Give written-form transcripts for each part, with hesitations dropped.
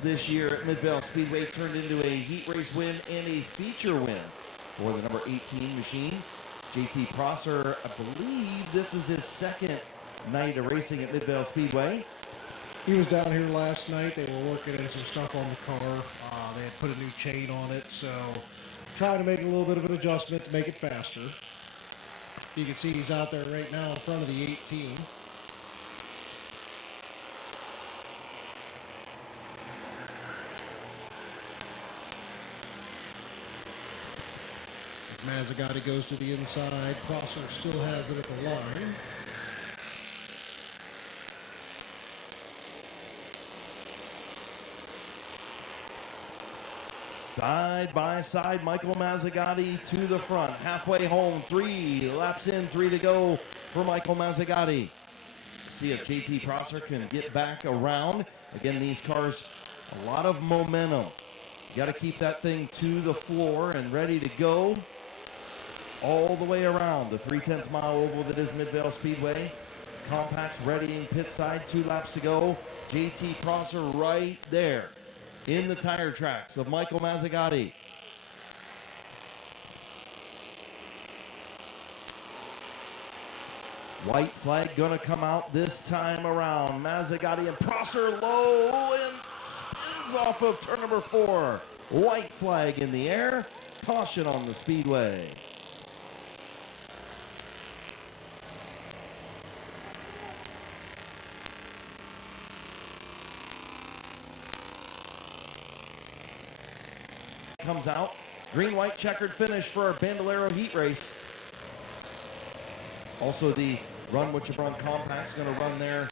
This year at Midvale Speedway turned into a heat race win and a feature win for the number 18 machine. JT Prosser, I believe this is his second night of racing at Midvale Speedway. He was down here last night. They were working on some stuff on the car. They had put a new chain on it, so trying to make a little bit of an adjustment to make it faster. You can see he's out there right now in front of the 18. Mazzagatti goes to the inside. Prosser still has it at the line. Side by side, Michael Mazzagatti to the front. Halfway home, 3 laps in, 3 to go for Michael Mazzagatti. See if JT Prosser can get back around. Again, these cars, a lot of momentum. You got to keep that thing to the floor and ready to go all the way around the 3/10 mile oval that is Midvale Speedway. Compacts readying pit side, 2 laps to go. JT Prosser right there in the tire tracks of Michael Mazzagatti. White flag gonna come out this time around. Mazzagatti and Prosser low and spins off of turn number 4. White flag in the air. Caution on the speedway. Comes out. Green-white checkered finish for our Bandolero heat race. Also, the Run What You Brung Compact's going to run their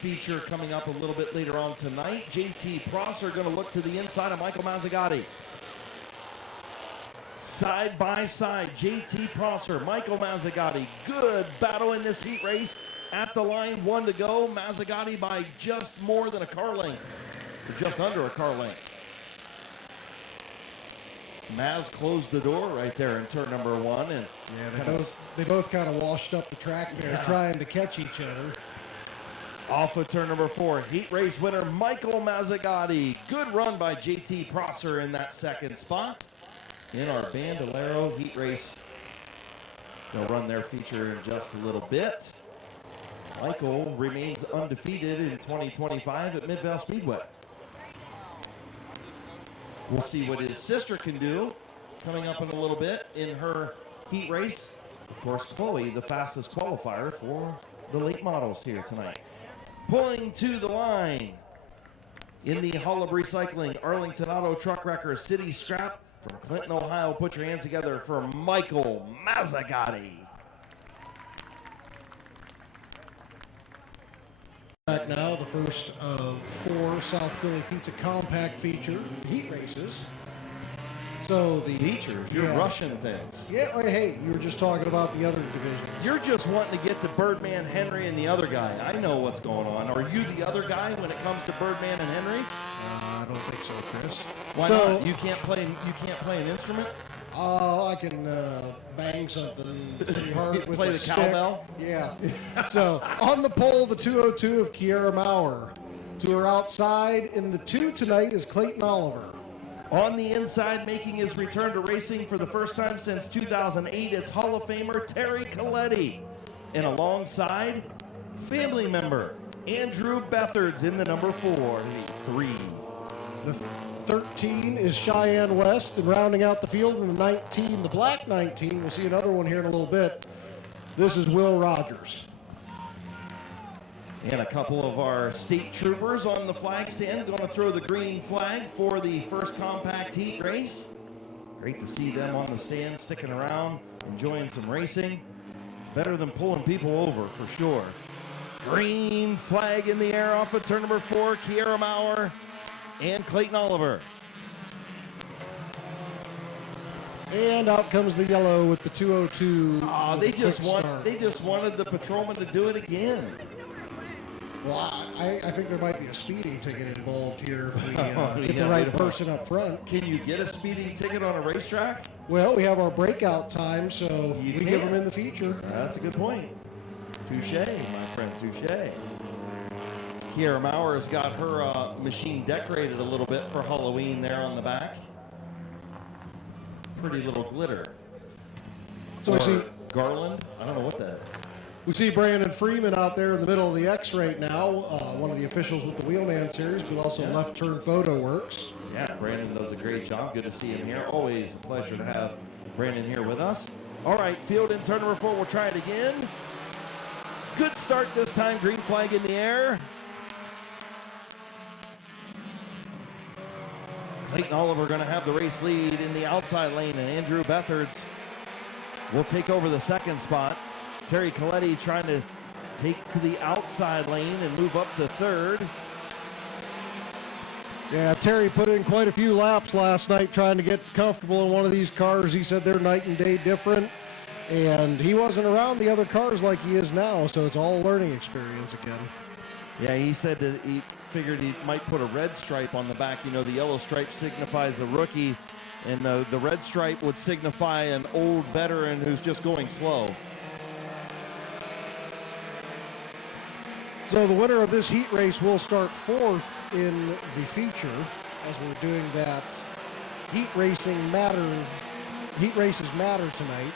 feature coming up a little bit later on tonight. JT Prosser going to look to the inside of Michael Mazzagatti. Side by side, JT Prosser, Michael Mazzagatti. Good battle in this heat race. At the line, 1 to go. Mazzagatti by just more than a car length, or just under a car length. Maz closed the door right there in turn number 1, and yeah, they both kind of washed up the track there, trying to catch each other. Off of turn number 4, heat race winner Michael Mazzagatti. Good run by JT Prosser in that second spot in our Bandolero heat race. They'll run their feature in just a little bit. Michael remains undefeated in 2025 at Midvale Speedway. We'll see what his sister can do coming up in a little bit in her heat race. Of course, Chloe, the fastest qualifier for the late models here tonight. Pulling to the line in the Hullab Recycling Arlington Auto Truck Wrecker City Scrap from Clinton, Ohio. Put your hands together for Michael Mazzagatti. Back now, the first of 4 South Philly Pizza Compact feature heat races. So the features, you're rushing things. Yeah, hey, you were just talking about the other division. You're just wanting to get to Birdman, Henry, and the other guy. I know what's going on. Are you the other guy when it comes to Birdman and Henry? I don't think so, Chris. Why not? You can't play an instrument? Oh, I can bang something pretty hard with play the stick. cowbell? Yeah. So on the pole, the 202 of Kiera Maurer. To her outside in the 2 tonight is Clayton Oliver. On the inside, making his return to racing for the first time since 2008, it's Hall of Famer Terry Coletti. And alongside, family member Andrew Bethards in the number 3. The 13 is Cheyenne West, and rounding out the field in the 19, the black 19, we'll see another one here in a little bit. This is Will Rogers. And a couple of our state troopers on the flag stand going to throw the green flag for the first compact heat race. Great to see them on the stand, sticking around, enjoying some racing. It's better than pulling people over for sure. Green flag in the air off of turn number 4, Kiera Maurer and Clayton Oliver. And out comes the yellow with the 202. They just wanted the patrolman to do it again. Well, I think there might be a speeding ticket involved here if we get the right person up front. Can you get a speeding ticket on a racetrack? Well, we have our breakout time, so we give them in the feature. That's a good point. Touche, my friend, touche. Kiera Mauer's got her machine decorated a little bit for Halloween there on the back. Pretty little glitter. So or we see garland. I don't know what that is. we see Brandon Freeman out there in the middle of the X right now, one of the officials with the Wheelman Series, but also Left Turn Photo Works. Yeah, Brandon does a great job. Good to see him here. Always a pleasure to have Brandon here with us. All right, field in turn number 4. We'll try it again. Good start this time. Green flag in the air. Clayton Oliver going to have the race lead in the outside lane, and Andrew Bethards will take over the second spot. Terry Coletti trying to take to the outside lane and move up to third. Yeah, Terry put in quite a few laps last night trying to get comfortable in one of these cars. He said they're night and day different, and he wasn't around the other cars like he is now, so it's all a learning experience again. Yeah, he said that he figured he might put a red stripe on the back. You know, the yellow stripe signifies a rookie, and the red stripe would signify an old veteran who's just going slow. So the winner of this heat race will start 4th in the feature as we're doing that heat races matter tonight.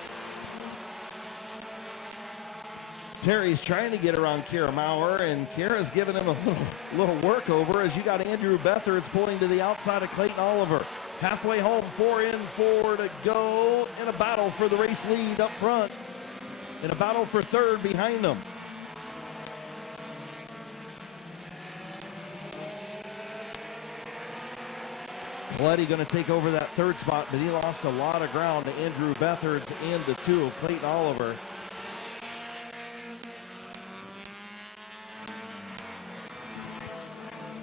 Terry's trying to get around Kiera Mauer, and Kiera's giving him a little work over as you got Andrew Bethards pulling to the outside of Clayton Oliver. Halfway home, 4 in, 4 to go in a battle for the race lead up front, in a battle for third behind them. Coletti going to take over that third spot, but he lost a lot of ground to Andrew Bethards and the 2 of Clayton Oliver.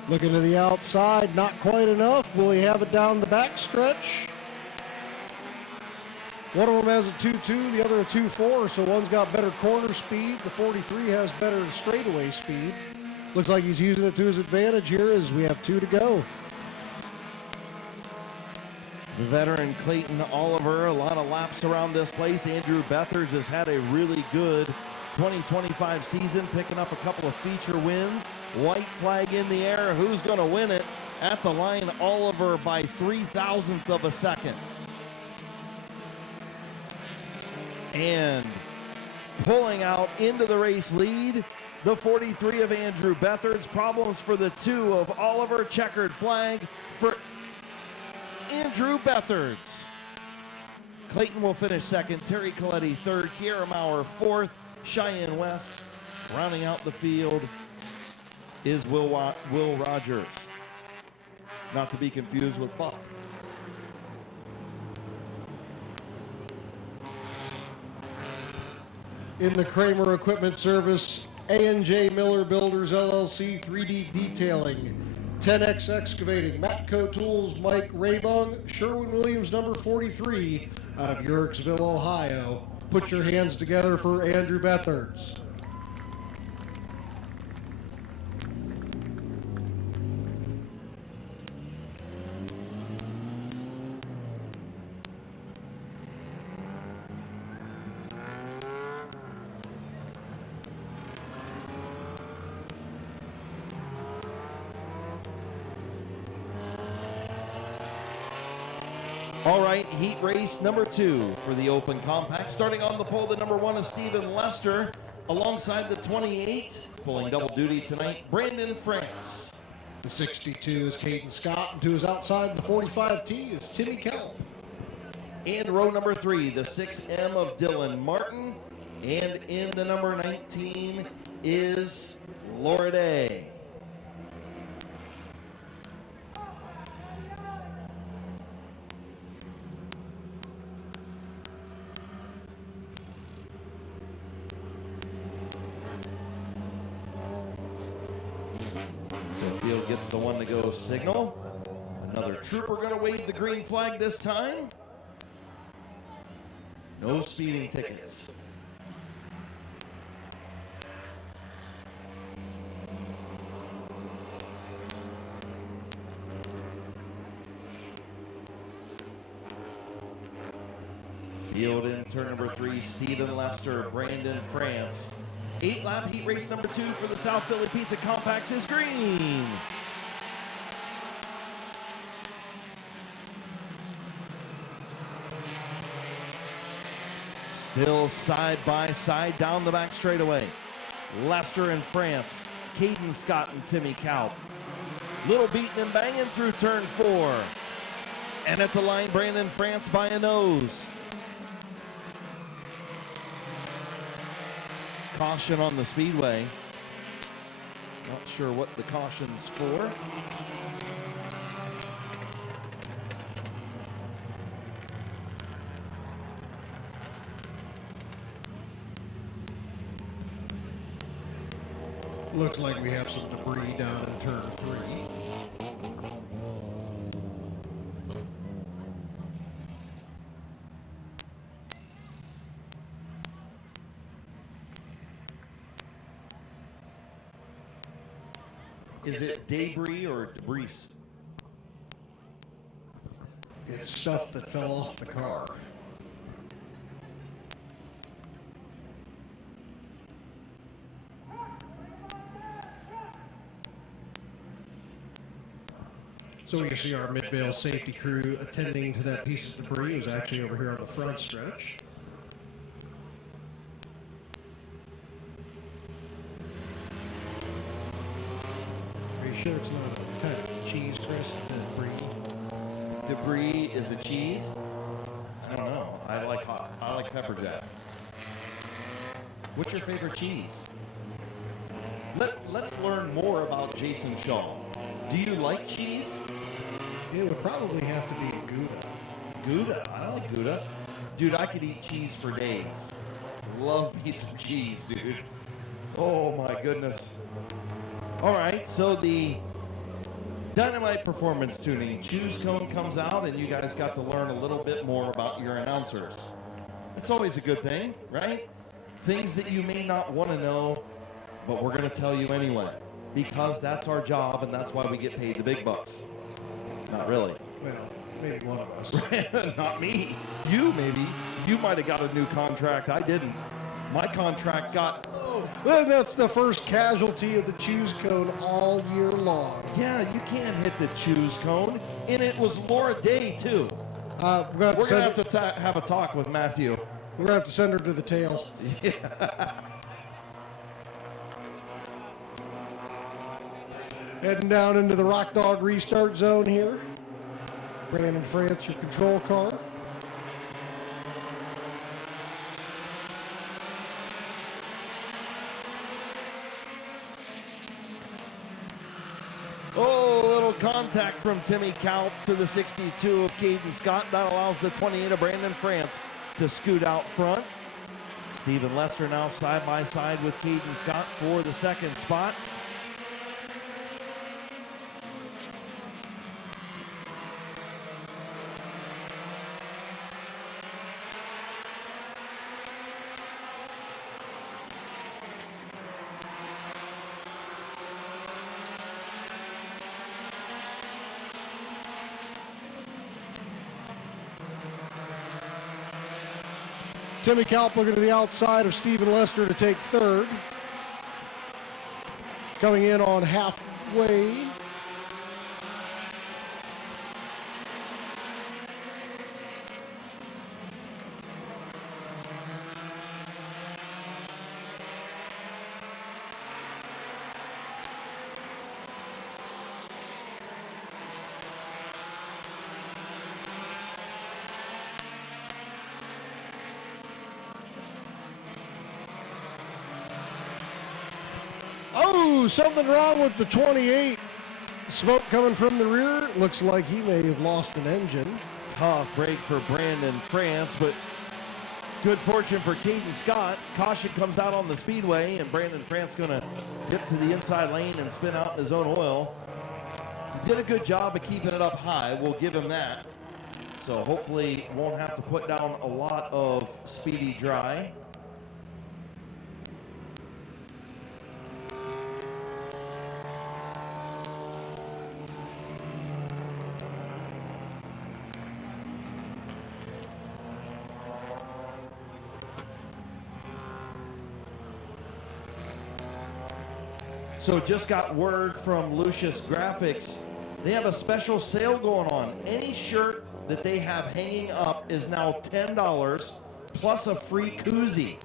Looking to the outside, not quite enough. Will he have it down the back stretch? One of them has a 2.2, the other a 2.4, so one's got better corner speed. The 43 has better straightaway speed. Looks like he's using it to his advantage here as we have 2 to go. The veteran Clayton Oliver, a lot of laps around this place. Andrew Bethards has had a really good 2025 season, picking up a couple of feature wins. White flag in the air. Who's going to win it? At the line, Oliver by 0.003 of a second. And pulling out into the race lead, the 43 of Andrew Bethards. Problems for the 2 of Oliver. Checkered flag for Andrew Bethards. Clayton will finish second. Terry Coletti third. Kiera Mauer fourth. Cheyenne West. Rounding out the field is Will Rogers. Not to be confused with Buck. In the Kramer Equipment Service, A&J Miller Builders LLC, 3D Detailing, 10X Excavating, Matco Tools, Mike Raybung, Sherwin-Williams number 43 out of Yorksville, Ohio. Put your hands together for Andrew Bethards. All right, heat race number 2 for the Open Compact. Starting on the pole, the number 1 is Stephen Lester, alongside the 28, pulling double duty tonight, Brandon France. The 62 is Caden Scott, and to his outside, the 45T is Timmy Kelp. And row number 3, the 6M of Dylan Martin, and in the number 19 is Laura Day. Field gets the 1 to go signal. Another trooper going to wave the green flag this time. No speeding tickets. Field in turn number 3, Stephen Lester, Brandon France. 8-lap heat race number 2 for the South Philly Pizza Compacts is green. Still side by side down the back straightaway. Lester and France, Caden Scott and Timmy Kaup. Little beating and banging through turn 4. And at the line, Brandon France by a nose. Caution on the speedway. Not sure what the caution's for. Looks like we have some debris down in turn 3. Is it debris or debris? It's stuff that fell off the car. So we can see our Midvale safety crew attending to that piece of debris. It was actually over here on the front stretch. Are you sure it's not a kind of cheese crust debris? Debris is a cheese? I don't know. I like pepper jack. What's your favorite cheese? Let's learn more about Jason Shaw. Do you like cheese? It would probably have to be a Gouda. Gouda? I like Gouda. Dude, I could eat cheese for days. Love me some cheese, dude. Oh my goodness. All right, so the Dynamite Performance Tuning Choose Cone comes out, and you guys got to learn a little bit more about your announcers. It's always a good thing, right? Things that you may not want to know, but we're going to tell you anyway, because that's our job, and that's why we get paid the big bucks. Not really. Well, maybe one of us. Not me. You, maybe. You might have got a new contract. I didn't. My contract got... Well, that's the first casualty of the choose cone all year long. Yeah, you can't hit the choose cone. And it was Laura Day, too. We're going to have to have a talk with Matthew. We're going to have to send her to the tail. Yeah. Heading down into the Rock Dog restart zone here. Brandon France, your control car. Oh, a little contact from Timmy Kaup to the 62 of Caden Scott. That allows the 28 of Brandon France to scoot out front. Stephen Lester now side by side with Caden Scott for the second spot. Timmy Kaup looking to the outside of Stephen Lester to take third. Coming in on halfway. Oh, something wrong with the 28. Smoke coming from the rear. Looks like he may have lost an engine. Tough break for Brandon France, but good fortune for Caden Scott. Caution comes out on the speedway, and Brandon France going to dip to the inside lane and spin out in his own oil. He did a good job of keeping it up high. We'll give him that. So hopefully won't have to put down a lot of speedy dry. So just got word from Lucius Graphics. They have a special sale going on. Any shirt that they have hanging up is now $10 plus a free koozie.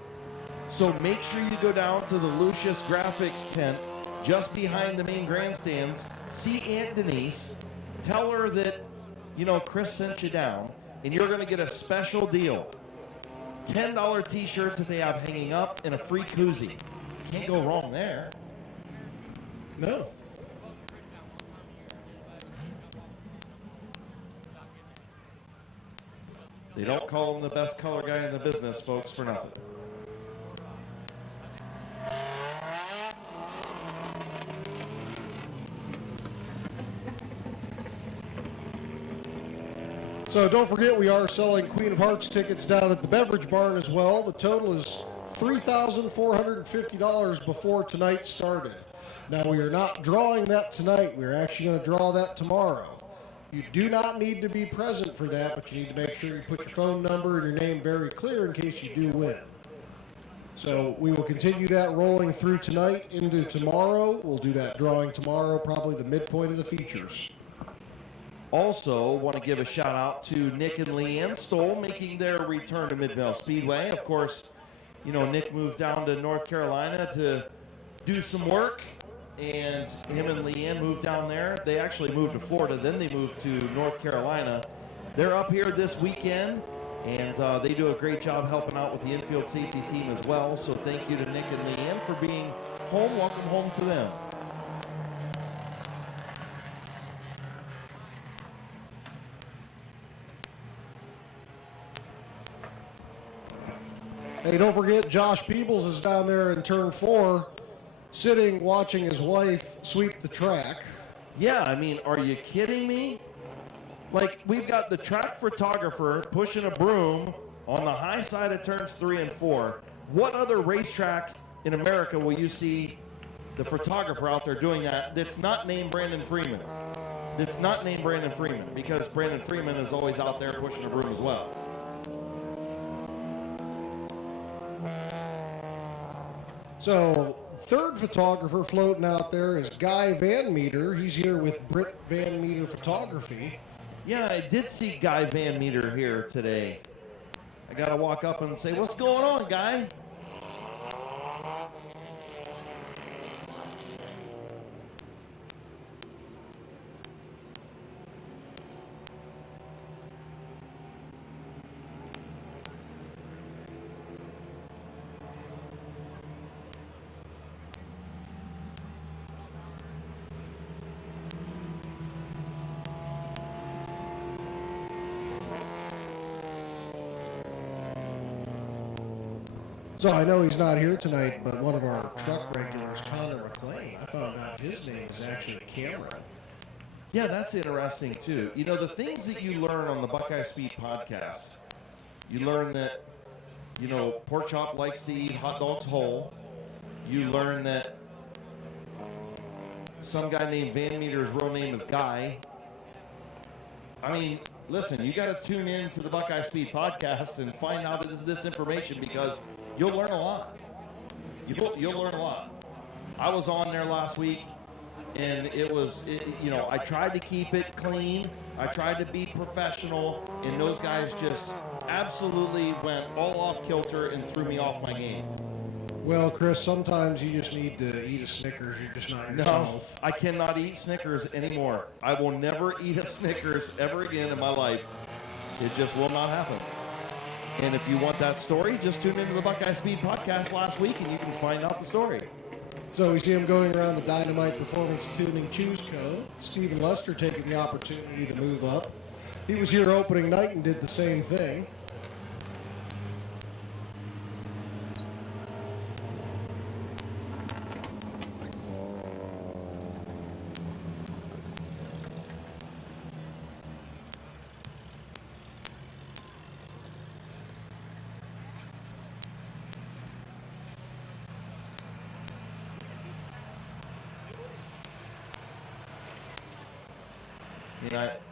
So make sure you go down to the Lucius Graphics tent just behind the main grandstands. See Aunt Denise. Tell her that, Chris sent you down, and you're going to get a special deal. $10 t-shirts that they have hanging up and a free koozie. Can't go wrong there. No. They don't call him the best color guy in the business, folks, for nothing. So don't forget, we are selling Queen of Hearts tickets down at the Beverage Barn as well. The total is $3,450 before tonight started. Now, we are not drawing that tonight. We're actually going to draw that tomorrow. You do not need to be present for that, but you need to make sure you put your phone number and your name very clear in case you do win. So we will continue that rolling through tonight into tomorrow. We'll do that drawing tomorrow, probably the midpoint of the features. Also, want to give a shout out to Nick and Leanne Stoll making their return to Midvale Speedway. Of course, Nick moved down to North Carolina to do some work, and him and Leanne moved down there. They actually moved to Florida, then they moved to North Carolina. They're up here this weekend, and they do a great job helping out with the infield safety team as well. So thank you to Nick and Leanne for being home. Welcome home to them. Hey, don't forget, Josh Peebles is down there in turn 4, sitting watching his wife sweep the track. Yeah, are you kidding me? Like, we've got the track photographer pushing a broom on the high side of turns 3 and 4. What other racetrack in America will you see the photographer out there doing that that's not named Brandon Freeman? It's not named Brandon Freeman, because Brandon Freeman is always out there pushing a broom as well. So, third photographer floating out there is Guy Van Meter. He's here with Britt Van Meter Photography. Yeah, I did see Guy Van Meter here today. I got to walk up and say, what's going on, Guy? So I know he's not here tonight, but one of our truck regulars, Connor McLean, I found out his name is actually Cameron. Yeah, that's interesting, too. The things that you learn on the Buckeye Speed podcast, you learn that, Pork Chop likes to eat hot dogs whole. You learn that some guy named Van Meter's real name is Guy. Listen, you got to tune in to the Buckeye Speed podcast and find out this information, because you'll learn a lot. You'll learn a lot. I was on there last week, and I tried to keep it clean. I tried to be professional, and those guys just absolutely went all off kilter and threw me off my game. Well, Chris, sometimes you just need to eat a Snickers. You're just not yourself. No, I cannot eat Snickers anymore. I will never eat a Snickers ever again in my life. It just will not happen. And if you want that story, just tune into the Buckeye Speed podcast last week, and you can find out the story. So we see him going around the Dynamite Performance Tuning Choose Co. Stephen Lester taking the opportunity to move up. He was here opening night and did the same thing.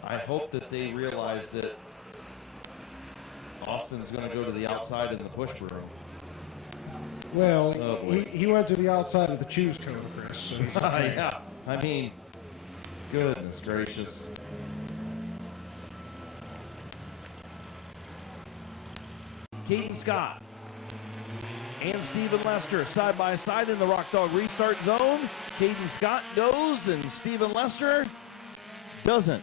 I hope that they realize that Austin's going to go to the outside in the push broom. Well, Oh, boy. he went to the outside of the choose cone, Chris. So he's okay. Yeah, I mean, goodness gracious. Caden Scott and Stephen Lester side by side in the Rock Dog restart zone. Caden Scott goes and Stephen Lester doesn't.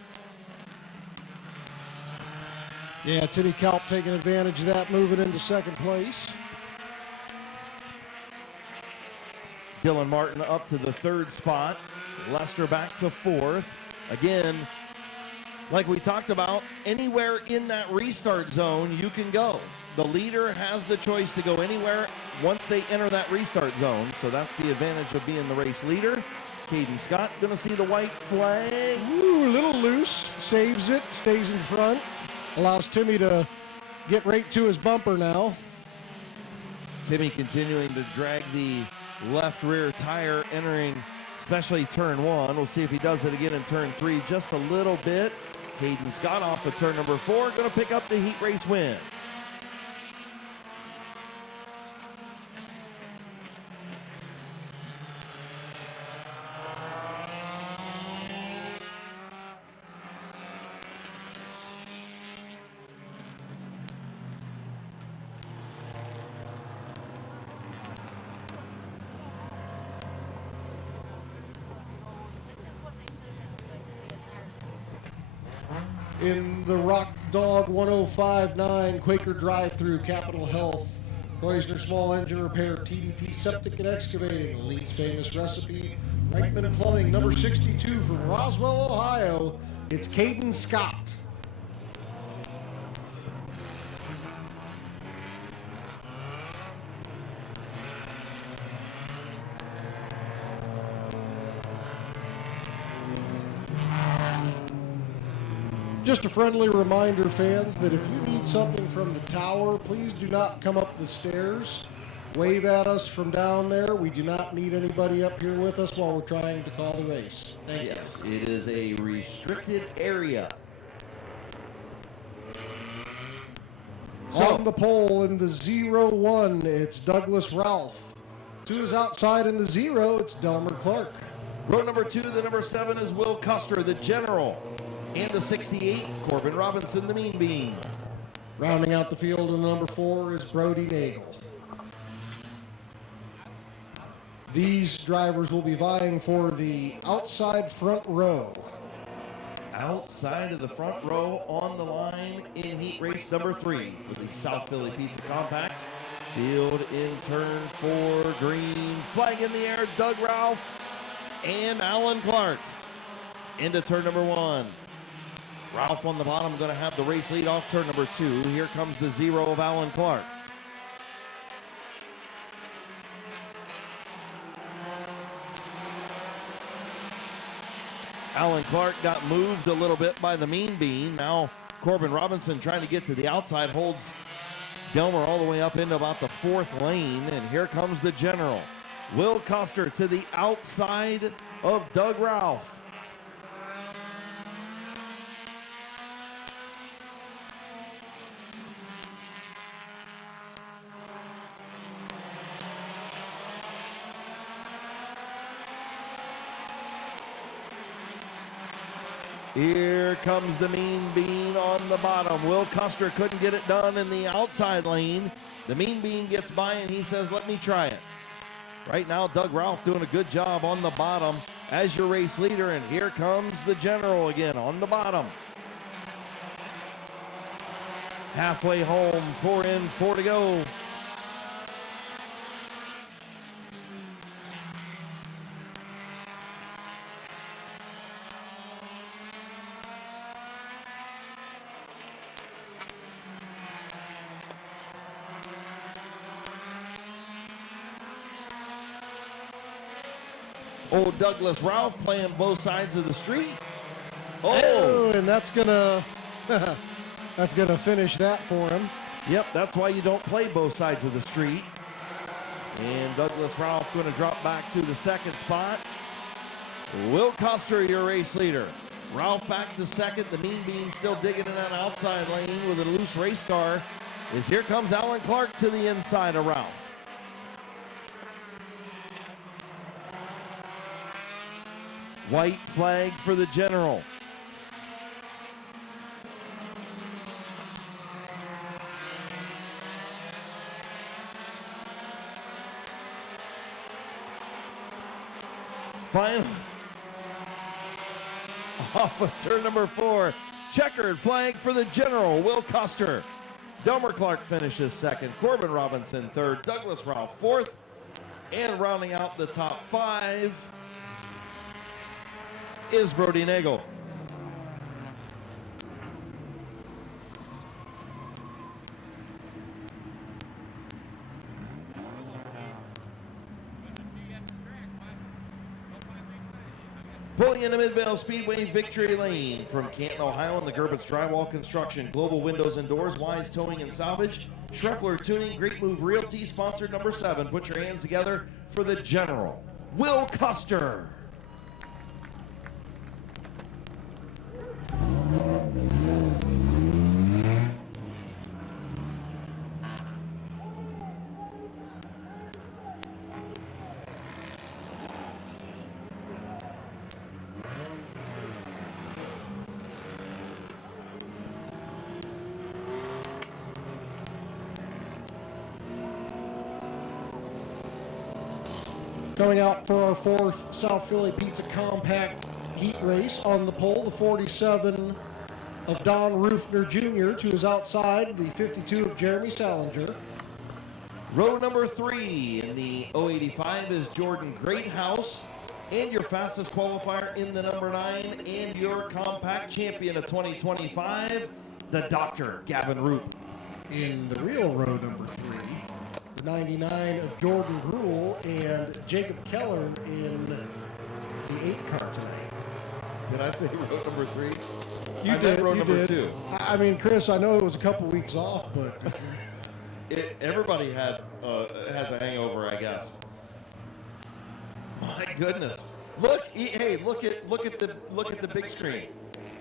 Yeah, Timmy Kalp taking advantage of that, moving into second place. Dylan Martin up to the third spot. Lester back to fourth. Again, like we talked about, anywhere in that restart zone you can go. The leader has the choice to go anywhere once they enter that restart zone. So that's the advantage of being the race leader. Caden Scott going to see the white flag. Ooh, a little loose, saves it, stays in front, allows Timmy to get right to his bumper now. Timmy continuing to drag the left rear tire entering especially turn one. We'll see if he does it again in turn three just a little bit. Caden Scott off of turn number four, going to pick up the heat race win. In the Rock Dog 1059 Quaker drive-through, Capital Health, Reusner Small Engine Repair, TDT Septic and Excavating, Lee's Famous Recipe, Reichman Plumbing, number 62 from Roswell, Ohio, it's Caden Scott. Just a friendly reminder, fans, that if you need something from the tower, please do not come up the stairs. Wave at us from down there. We do not need anybody up here with us while we're trying to call the race. Thank you. Yes, it is a restricted area. On the pole in the 0-1, it's Douglas Ralph. 2 is outside in the 0, it's Delmer Clark. Row number 2, the number 7 is Will Custer, the general. And the 68, Corbin Robinson, the mean bean. Rounding out the field in the number 4 is Brody Nagel. These drivers will be vying for the outside front row. Outside of the front row on the line in heat race number 3 for the South Philly Pizza Compacts. Field in turn 4, green flag in the air, Doug Ralph and Alan Clark. Into turn number 1. Ralph on the bottom going to have the race lead off turn number 2. Here comes the 0 of Alan Clark. Alan Clark got moved a little bit by the mean bean. Now Corbin Robinson trying to get to the outside, holds Delmer all the way up into about the 4th lane. And here comes the general. Will Custer to the outside of Doug Ralph. Here comes the mean bean on the bottom. Will Custer couldn't get it done in the outside lane. The mean bean gets by and he says, let me try it. Right now, Doug Ralph doing a good job on the bottom as your race leader. And here comes the general again on the bottom. Halfway home, 4 in, 4 to go. Old Douglas Ralph playing both sides of the street. Oh, and that's gonna finish that for him. Yep, that's why you don't play both sides of the street. And Douglas Ralph going to drop back to the 2nd spot. Will Custer, your race leader. Ralph back to 2nd. The mean bean still digging in that outside lane with a loose race car. Here comes Alan Clark to the inside of Ralph. White flag for the general. Final. Off of turn number 4. Checkered flag for the general, Will Custer. Delmer Clark finishes second. Corbin Robinson third. Douglas Ralph fourth. And rounding out the top 5 is Brody Nagel. Pulling into Midvale Speedway Victory Lane from Canton, Ohio, in the Gerbitz Drywall Construction, Global Windows and Doors, Wise Towing and Salvage, Schreffler Tuning, Great Move Realty, sponsored number 7. Put your hands together for the general, Will Custer. Coming out for our 4th South Philly Pizza Compact Heat Race on the pole, the 47 of Don Rufner Jr. To his outside, the 52 of Jeremy Salinger. Row number 3 in the 085 is Jordan Greathouse. And your fastest qualifier in the number 9 and your compact champion of 2025, the Dr. Gavin Roop. In the real row number 3, the 99 of Jordan Gruel and Jacob Keller in the 8 car tonight. Did I say row number 3? You I did. meant row You number did. 2. I mean, Chris, I know it was a couple weeks off, but Everybody has a hangover, I guess. My goodness! Look, hey, look at the big screen.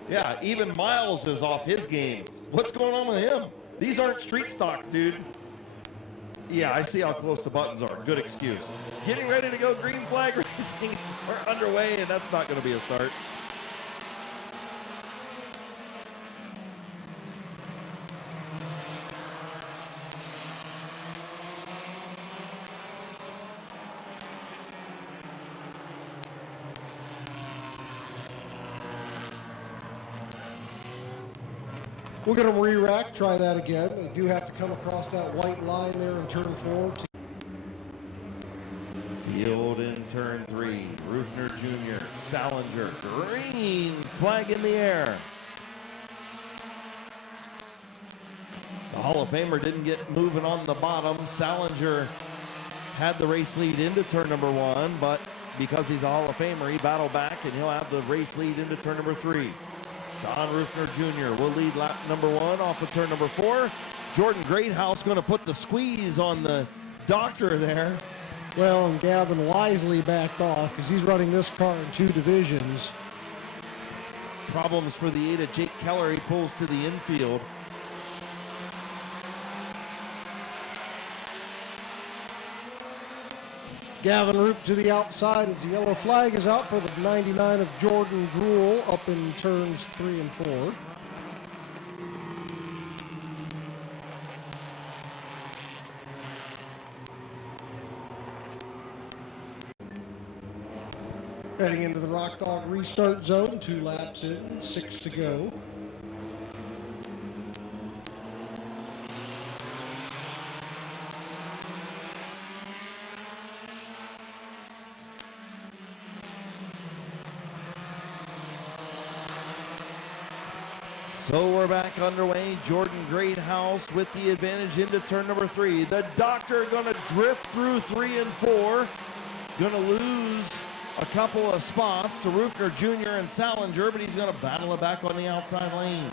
Yeah, even Miles is off his game. What's going on with him? These aren't street stocks, dude. Yeah, I see how close the buttons are. Good excuse. Getting ready to go. Green flag racing. We're underway, and that's not going to be a start. we'll get them re-racked. Try that again. They do have to come across that white line there in turn 4. Field in turn 3. Rufner Jr., Salinger, green flag in the air. The Hall of Famer didn't get moving on the bottom. Salinger had the race lead into turn number 1, but because he's a Hall of Famer, he battled back and he'll have the race lead into turn number 3. Don Rufner Jr. will lead lap number 1 off of turn number 4. Jordan Greathouse going to put the squeeze on the doctor there. Well, and Gavin wisely backed off because he's running this car in 2 divisions. Problems for the 8 of Jake Keller. He pulls to the infield. Gavin Roop to the outside as the yellow flag is out for the 99 of Jordan Gruel up in turns 3 and 4. Heading into the Rock Dog restart zone, 2 laps in, 6 to go. So we're back underway. Jordan Greathouse with the advantage into turn number 3. The doctor going to drift through 3 and 4. Going to lose a couple of spots to Rufner Jr. and Salinger, but he's going to battle it back on the outside lane.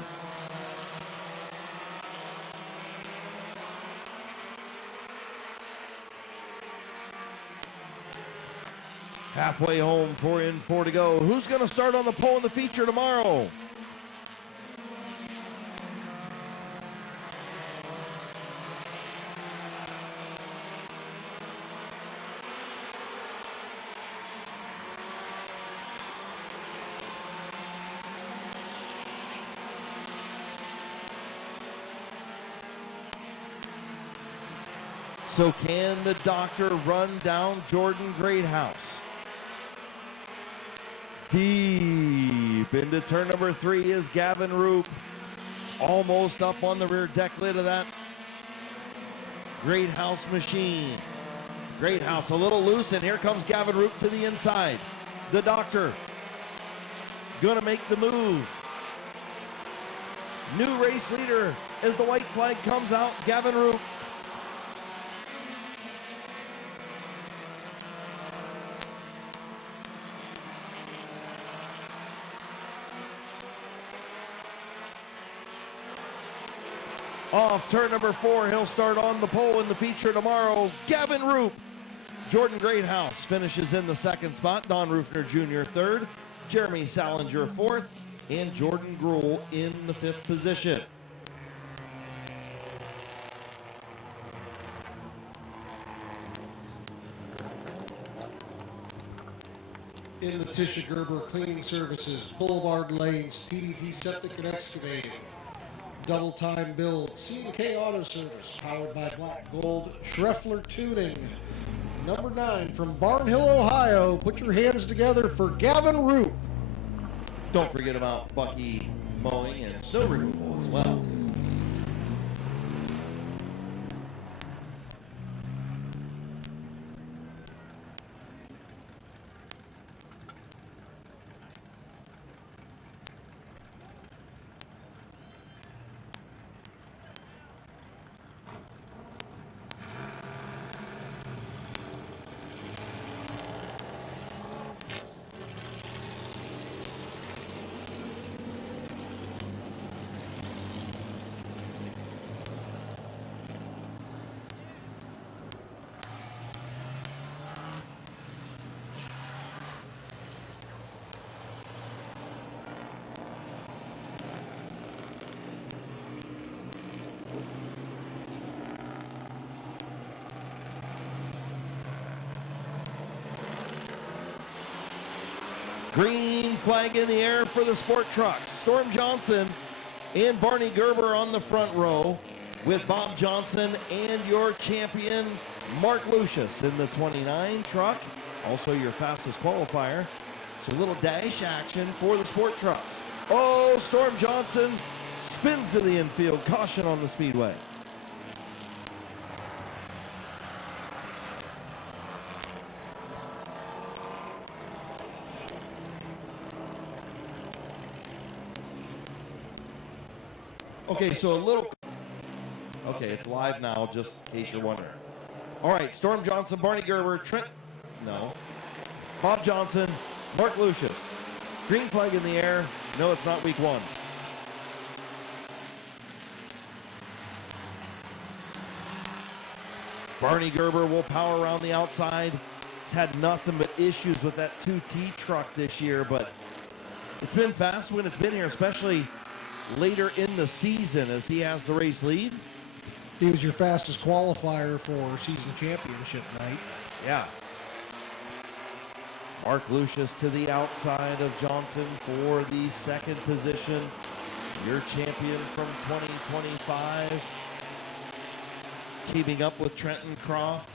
Halfway home, 4 in, 4 to go. Who's going to start on the pole in the feature tomorrow? So can the doctor run down Jordan Greathouse? Deep into turn number 3 is Gavin Roop. Almost up on the rear deck lid of that Greathouse machine. Greathouse a little loose, and here comes Gavin Roop to the inside. The doctor gonna make the move. New race leader as the white flag comes out, Gavin Roop. Off turn number 4, he'll start on the pole in the feature tomorrow. Gavin Roop. Jordan Greathouse finishes in the 2nd spot. Don Rufner Jr. 3rd. Jeremy Salinger 4th. And Jordan Gruhl in the 5th position. In the Tisha Gerber Cleaning Services, Boulevard Lanes, TDT Septic and Excavating. Double Time Build, C&K Auto Service, powered by Black Gold, Schreffler Tuning. Number 9 from Barnhill, Ohio. Put your hands together for Gavin Roop. Don't forget about Bucky Mowing and Snow Removal as well. Green flag in the air for the sport trucks. Storm Johnson and Barney Gerber on the front row with Bob Johnson and your champion, Mark Lucius, in the 29 truck. Also your fastest qualifier. So a little dash action for the sport trucks. Oh, Storm Johnson spins to the infield. Caution on the speedway. Okay, so a little... Okay, it's live now, just in case you're wondering. All right, Storm Johnson, Barney Gerber, Trent... No. Bob Johnson, Mark Lucius. Green flag in the air. No, it's not week 1. Barney Gerber will power around the outside. He's had nothing but issues with that 2T truck this year, but it's been fast when it's been here, especially later in the season as he has the race lead. He was your fastest qualifier for season championship night. Yeah. Mark Lucius to the outside of Johnson for the 2nd position. Your champion from 2025. Teaming up with Trenton Croft.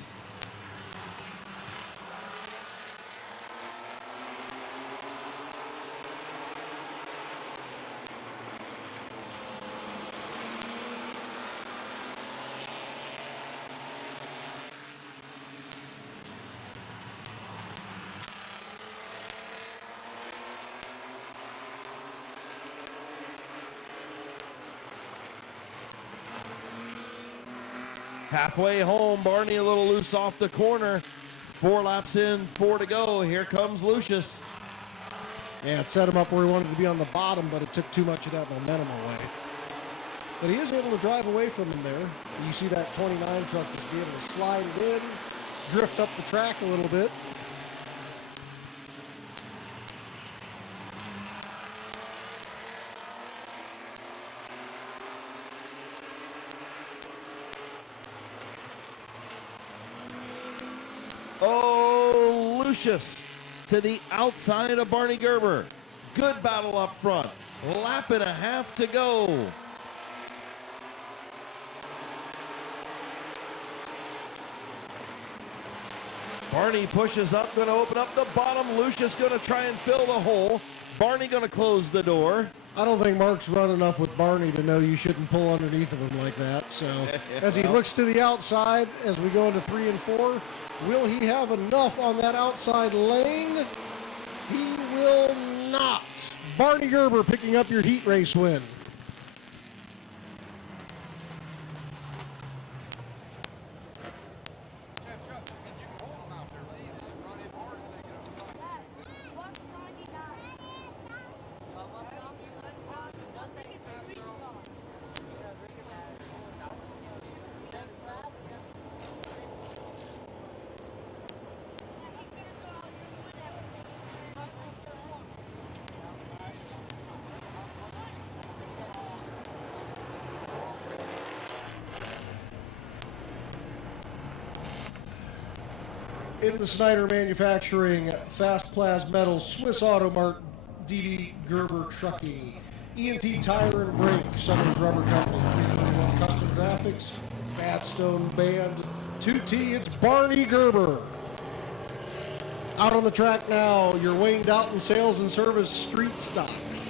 Halfway home, Barney a little loose off the corner. 4 laps in, 4 to go. Here comes Lucius. Yeah, it set him up where he wanted to be on the bottom, but it took too much of that momentum away. But he is able to drive away from him there. You see that 29 truck just be able to slide it in, drift up the track a little bit. Oh, Lucius to the outside of Barney Gerber. Good battle up front. Lap and a half to go. Barney pushes up, going to open up the bottom. Lucius going to try and fill the hole. Barney going to close the door. I don't think Mark's run enough with Barney to know you shouldn't pull underneath of him like that. So as he looks to the outside, as we go into 3 and 4, will he have enough on that outside lane? He will not. Barney Gerber picking up your heat race win. In the Snyder Manufacturing, Fast Plas Metals, Swiss Auto Mart, DB Gerber Trucking, E&T Tire and Brake, Summers Rubber Company, 321 Custom Graphics, Badstone Band, 2T, it's Barney Gerber. Out on the track now, your Wayne Dalton Sales and Service Street Stocks.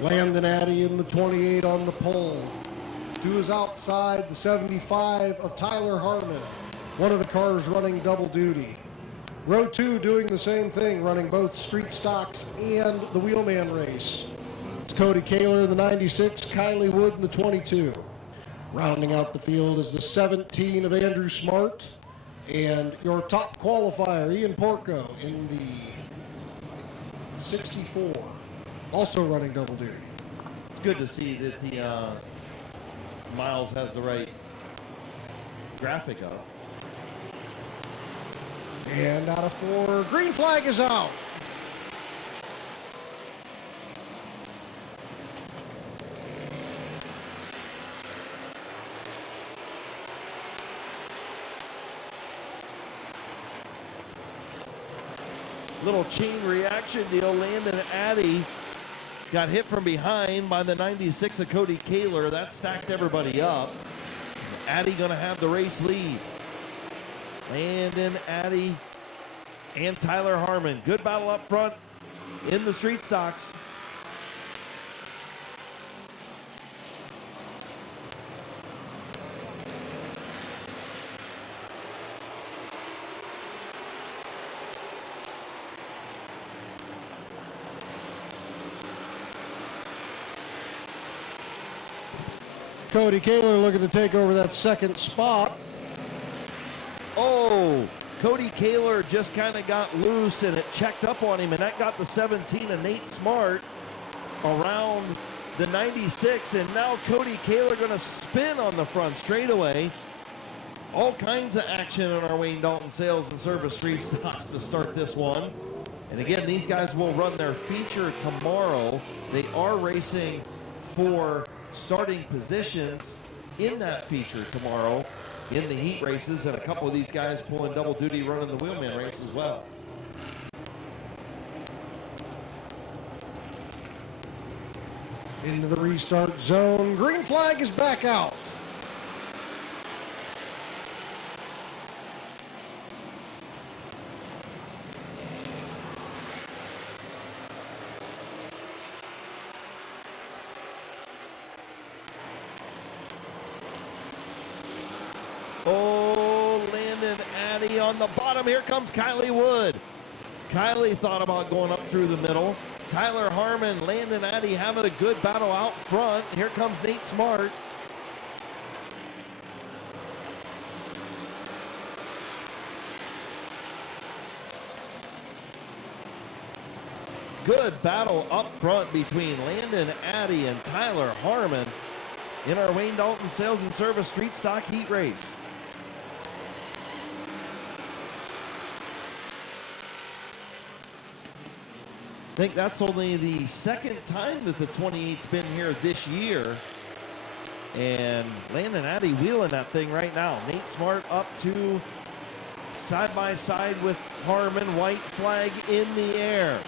Landon Addy in the 28 on the pole. To his outside, the 75 of Tyler Harmon. One of the cars running double duty. Row 2 doing the same thing, running both street stocks and the wheelman race. It's Cody Kaler in the 96, Kylie Wood in the 22. Rounding out the field is the 17 of Andrew Smart. And your top qualifier, Ian Porco in the 64. Also running double duty. It's good to see that the Miles has the right graphic up. And out of 4, green flag is out. Little chain reaction deal. Landon Addy got hit from behind by the 96 of Cody Kaler. That stacked everybody up. Addy going to have the race lead. Landon Addy and Tyler Harmon. Good battle up front in the street stocks. Cody Kaler looking to take over that second spot. Oh, Cody Kaler just kind of got loose and it checked up on him, and that got the 17 of Nate Smart around the 96, and now Cody Kaler going to spin on the front straightaway. All kinds of action on our Wayne Dalton Sales and Service Street Stocks to start this one. And again, these guys will run their feature tomorrow. They are racing for starting positions in that feature tomorrow in the heat races, and a couple of these guys pulling double duty running the wheelman race as well. Into the restart zone. Green flag is back out. Oh, Landon Addy on the bottom. Here comes Kylie Wood. Kylie thought about going up through the middle. Tyler Harmon, Landon Addy having a good battle out front. Here comes Nate Smart. Good battle up front between Landon Addy and Tyler Harmon in our Wayne Dalton Sales and Service Street Stock Heat Race. I think that's only the second time that the 28's been here this year. And Landon Addy wheeling that thing right now. Nate Smart up to side by side with Harmon. White flag in the air.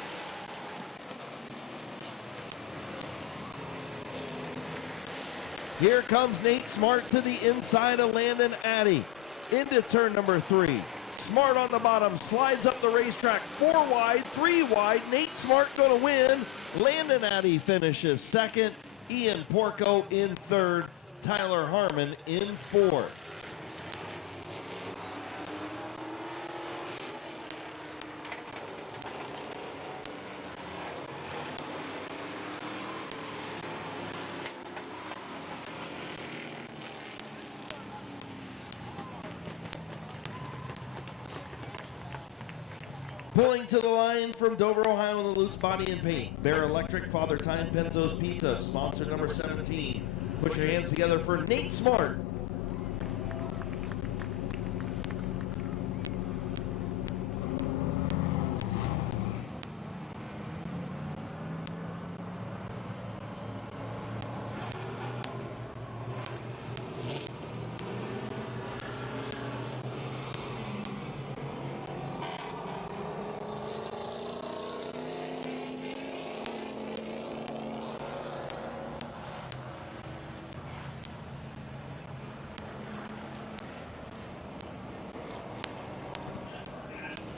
Here comes Nate Smart to the inside of Landon Addy. Into turn number 3. Smart on the bottom, slides up the racetrack. 4 wide, 3 wide. Nate Smart gonna win. Landon Addy finishes second. Ian Porco in third. Tyler Harmon in fourth. Pulling to the line from Dover, Ohio in the Lutz Body and Paint. Bear Electric, Father Time, Penzo's Pizza, sponsor number 17. Put your hands together for Nate Smart.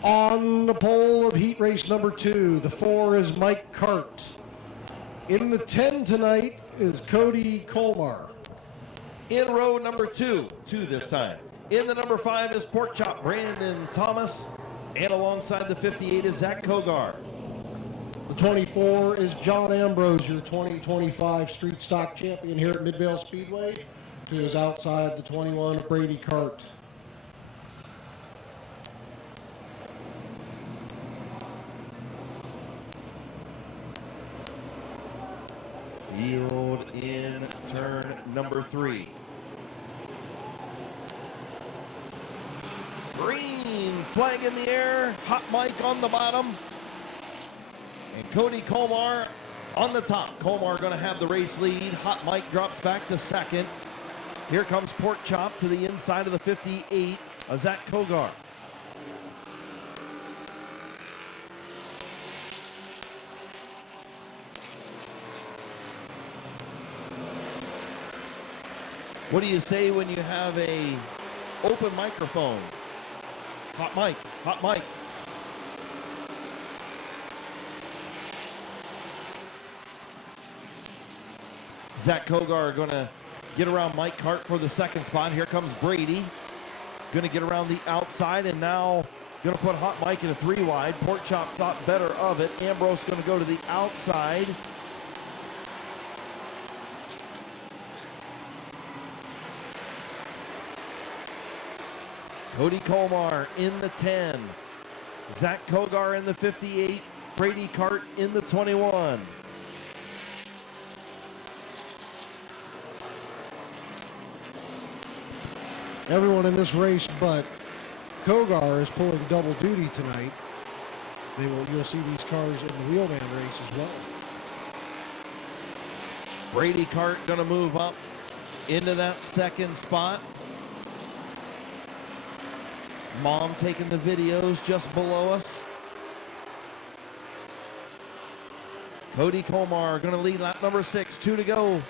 On the pole of heat race number 2, the 4 is Mike Cart. In the 10 tonight is Cody Colmar. In row number 2 this time. In the number 5 is Pork Chop Brandon Thomas. And alongside the 58 is Zach Kogar. The 24 is John Ambrose, your 2025 street stock champion here at Midvale Speedway. To his outside, the 21, Brady Cart. Field in turn number 3. Green flag in the air, hot mic on the bottom. And Cody Colmar on the top. Colmar gonna have the race lead. Hot mic drops back to second. Here comes Pork Chop to the inside of the 58, Zach Kogar. What do you say when you have a open microphone? Hot mic, hot mic. Zach Kogar gonna get around Mike Cart for the second spot. Here comes Brady. Gonna get around the outside and now gonna put Hot Mike in a 3 wide. Pork Chop thought better of it. Ambrose gonna go to the outside. Cody Colmar in the 10. Zach Kogar in the 58. Brady Cart in the 21. Everyone in this race but Kogar is pulling double duty tonight. You'll see these cars in the wheelman race as well. Brady Cart gonna move up into that second spot. Mom taking the videos just below us. Cody Colmar gonna lead lap number 6, 2 to go.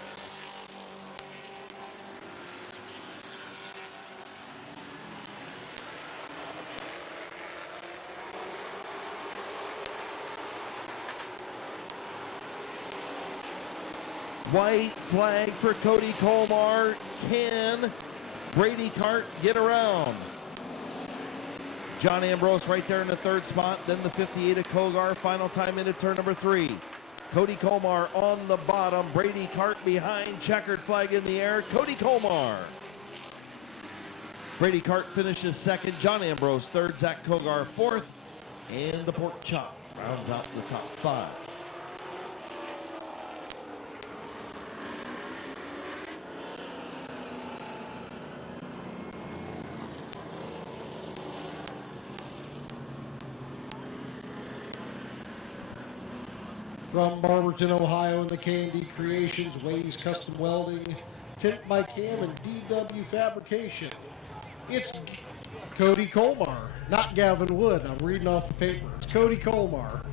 White flag for Cody Colmar. Can Brady Cart get around? John Ambrose right there in the third spot. Then the 58 of Kogar. Final time into turn number 3. Cody Colmar on the bottom. Brady Cart behind. Checkered flag in the air. Cody Colmar. Brady Cart finishes second. John Ambrose third. Zach Kogar fourth. And the Pork Chop rounds out the top 5. From Barberton, Ohio, in the K&D Creations, Ways Custom Welding, Tint by Cam, and DW Fabrication. It's Cody Colmar, not Gavin Wood. I'm reading off the paper. It's Cody Colmar.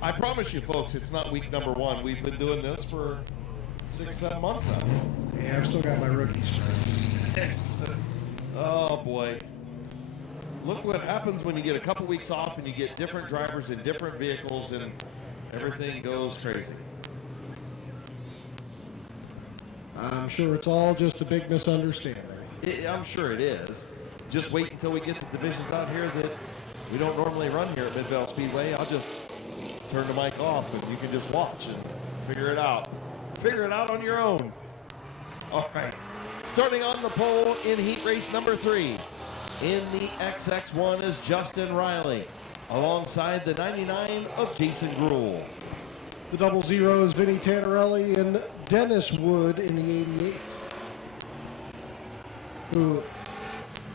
I promise you, folks, it's not week number 1. We've been doing this for 6-7 months now. Yeah, I've still got my rookie start. Oh, boy. Look what happens when you get a couple weeks off and you get different drivers in different vehicles and everything goes crazy. I'm sure it's all just a big misunderstanding. I'm sure it is. Just wait until we get the divisions out here that we don't normally run here at Midvale Speedway. I'll just turn the mic off and you can just watch and figure it out. Figure it out on your own. All right. Starting on the pole in heat race number 3. In the XX1 is Justin Riley, alongside the 99 of Jason Gruhl. The 00 is Vinny Tannerelli and Dennis Wood in the 88. Who,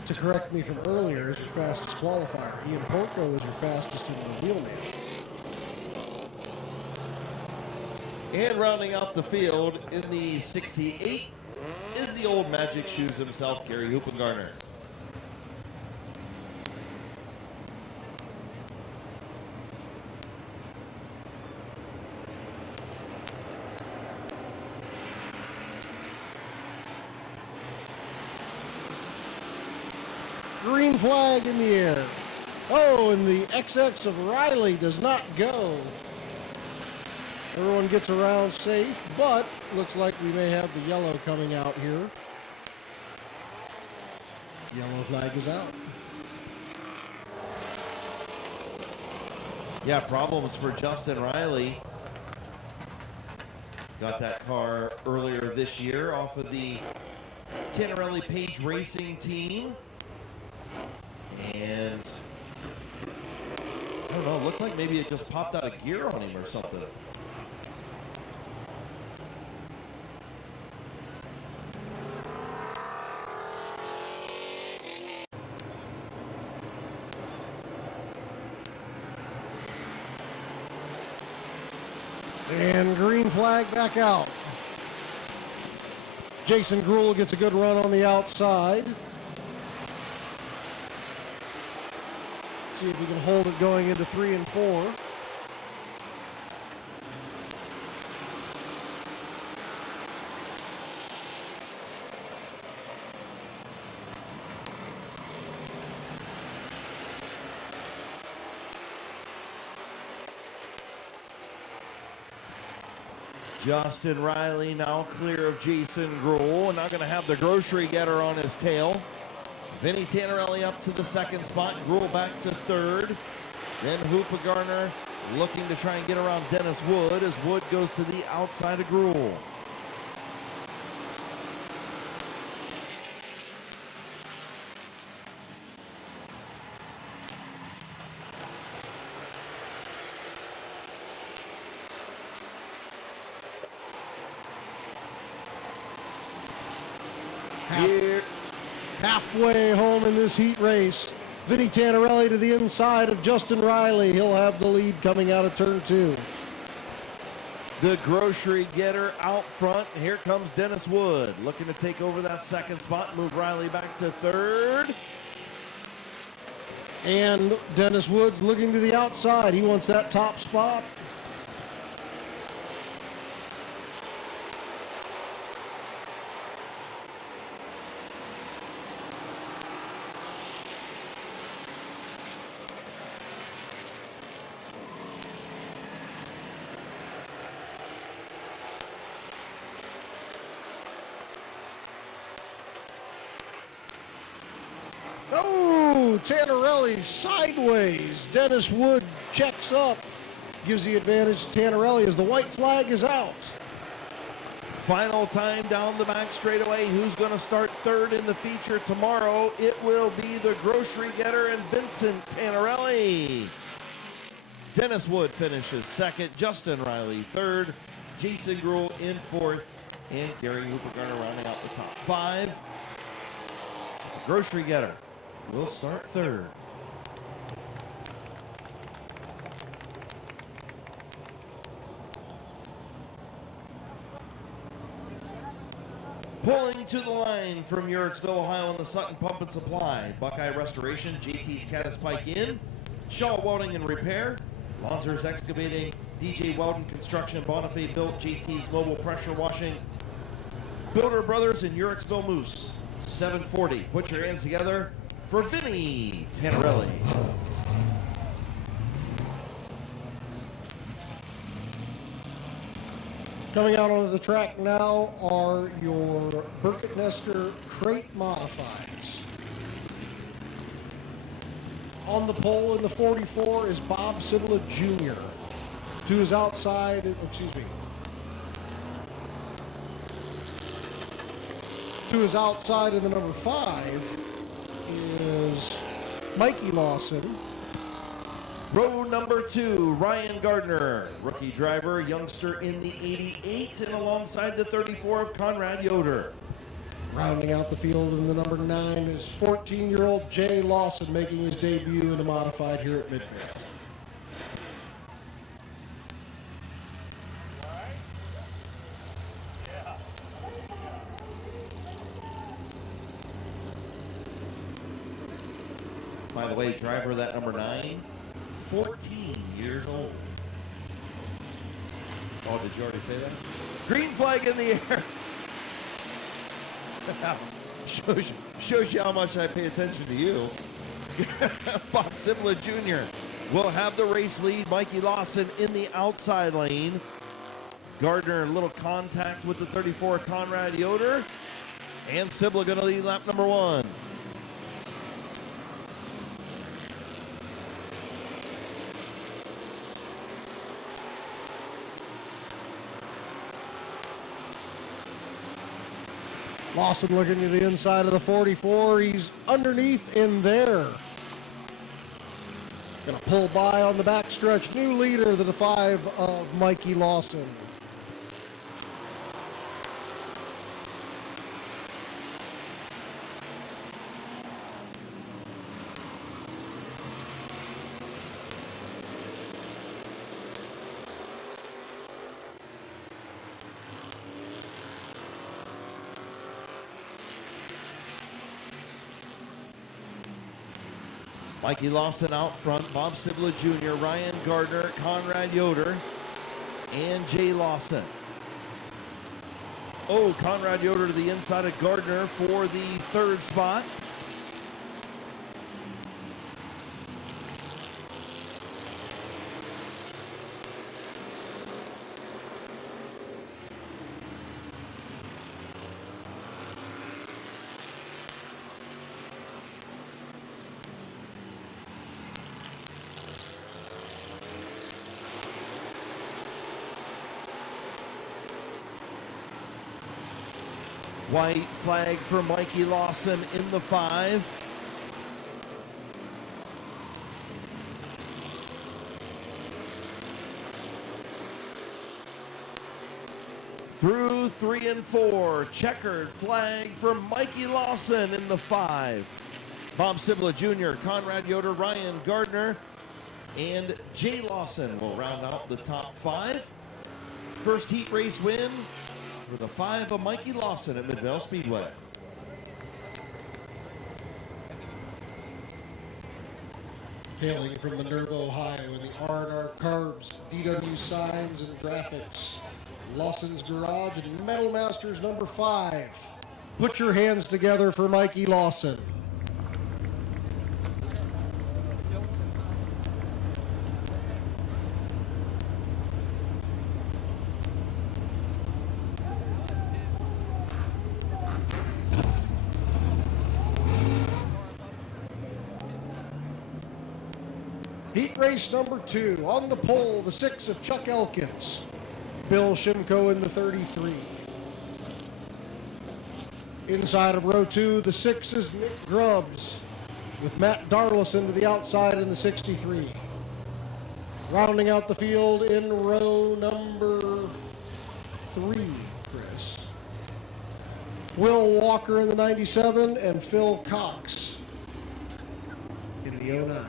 to correct me from earlier, is your fastest qualifier. Ian Porco is your fastest in the wheelman. And rounding out the field in the 68 is the old Magic Shoes himself, Gary Huppengarner. Green flag in the air. Oh, and the XX of Riley does not go. Everyone gets around safe, but looks like we may have the yellow coming out here. Yellow flag is out. Yeah, problems for Justin Riley. Got that car earlier this year off of the Tannerelli Page Racing team. And I don't know, it looks like maybe it just popped out of gear on him or something. And green flag back out. Jason Gruhl gets a good run on the outside. See if he can hold it going into 3 and 4. Justin Riley now clear of Jason Gruhl, and now going to have the grocery getter on his tail. Vinny Tannerelli up to the 2nd spot, Gruhl back to 3rd. Then Huppengarner looking to try and get around Dennis Wood as Wood goes to the outside of Gruhl. Here. Halfway home in this heat race. Vinny Tannerelli to the inside of Justin Riley. He'll have the lead coming out of turn 2. The grocery getter out front. Here comes Dennis Wood looking to take over that 2nd spot, move Riley back to 3rd. And Dennis Wood's looking to the outside. He wants that top spot. Oh, Tannerelli sideways. Dennis Wood checks up. Gives the advantage to Tannerelli as the white flag is out. Final time down the back straightaway. Who's going to start 3rd in the feature tomorrow? It will be the grocery getter and Vincent Tannerelli. Dennis Wood finishes 2nd. Justin Riley 3rd. Jason Gruhl in 4th. And Gary Huppengarner rounding out the top 5. The grocery getter will start 3rd. Pulling to the line from Uricksville, Ohio, in the Sutton Pump and Supply, Buckeye Restoration, JT's Caddis Pike Inn, Shaw Welding and Repair, Lonzer's Excavating, DJ Weldon Construction, Bonifay Built, JT's Mobile Pressure Washing, Builder Brothers in Uricksville Moose, 740. Put your hands together for Vinny Tannerelli. Coming out onto the track now are your Burkett Nestor crate modifieds. On the pole in the 44 is Bob Sibla Jr. To his outside, to his outside in the number 5 is Mikey Lawson. Row number 2, Ryan Gardner, rookie driver, youngster in the 88, and alongside the 34 of Conrad Yoder. Rounding out the field in the number 9 is 14-year-old Jay Lawson, making his debut in the modified here at Mid-Vid. By the way, driver of that number 9, 14 years old. Oh, did you already say that? Green flag in the air. shows you how much I pay attention to you. Bob Sibla Jr. will have the race lead. Mikey Lawson in the outside lane. Gardner, a little contact with the 34 Conrad Yoder. And Sibla going to lead lap number 1. Lawson looking to the inside of the 44. He's underneath in there. Gonna pull by on the backstretch. New leader, the 5 of Mikey Lawson. Mikey Lawson out front, Bob Sibla Jr., Ryan Gardner, Conrad Yoder, and Jay Lawson. Oh, Conrad Yoder to the inside of Gardner for the 3rd spot. White flag for Mikey Lawson in the 5. Through 3 and 4, checkered flag for Mikey Lawson in the 5. Bob Sibla Jr., Conrad Yoder, Ryan Gardner, and Jay Lawson will round out the top 5. First heat race win for the 5 of Mikey Lawson at Midvale Speedway. Hailing from Minerva, Ohio, in the R&R Carbs, DW Signs and Graphics, Lawson's Garage, and Metal Masters number 5. Put your hands together for Mikey Lawson. Heat race number 2. On the pole, the 6 of Chuck Elkins. Bill Shimko in the 33. Inside of row 2, the 6 is Nick Grubbs, with Matt Darlison to the outside in the 63. Rounding out the field in row number 3, Chris. Will Walker in the 97 and Phil Cox in the 09.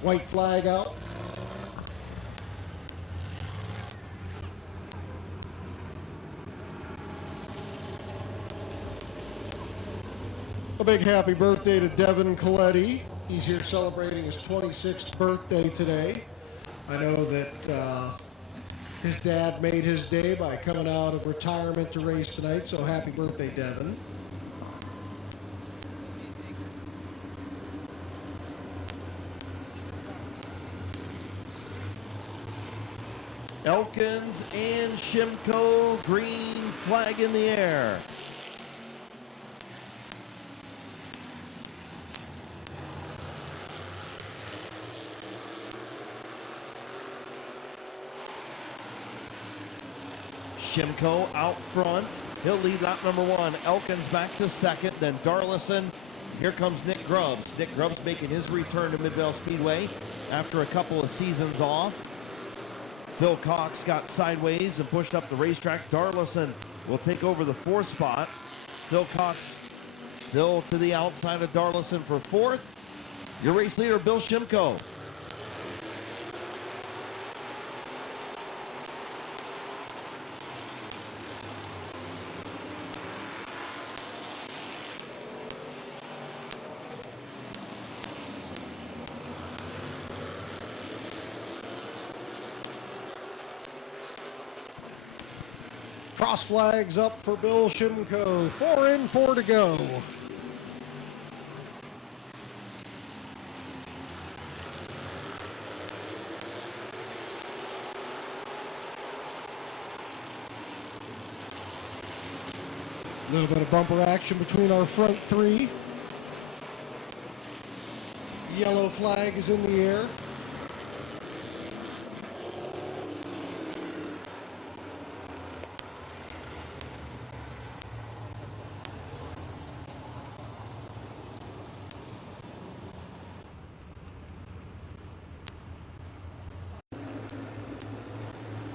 White flag out. A big happy birthday to Devin Coletti. He's here celebrating his 26th birthday today. I know that his dad made his day by coming out of retirement to race tonight, so happy birthday, Devin. Elkins and Shimko, green flag in the air. Shimko out front. He'll lead lap number 1. Elkins back to second, then Darlison. Here comes Nick Grubbs. Nick Grubbs making his return to Midvale Speedway after a couple of seasons off. Phil Cox got sideways and pushed up the racetrack. Darlison will take over the 4th spot. Phil Cox still to the outside of Darlison for 4th. Your race leader, Bill Shimko. Cross flags up for Bill Shimko. 4 in, 4 to go. A little bit of bumper action between our front 3. Yellow flag is in the air.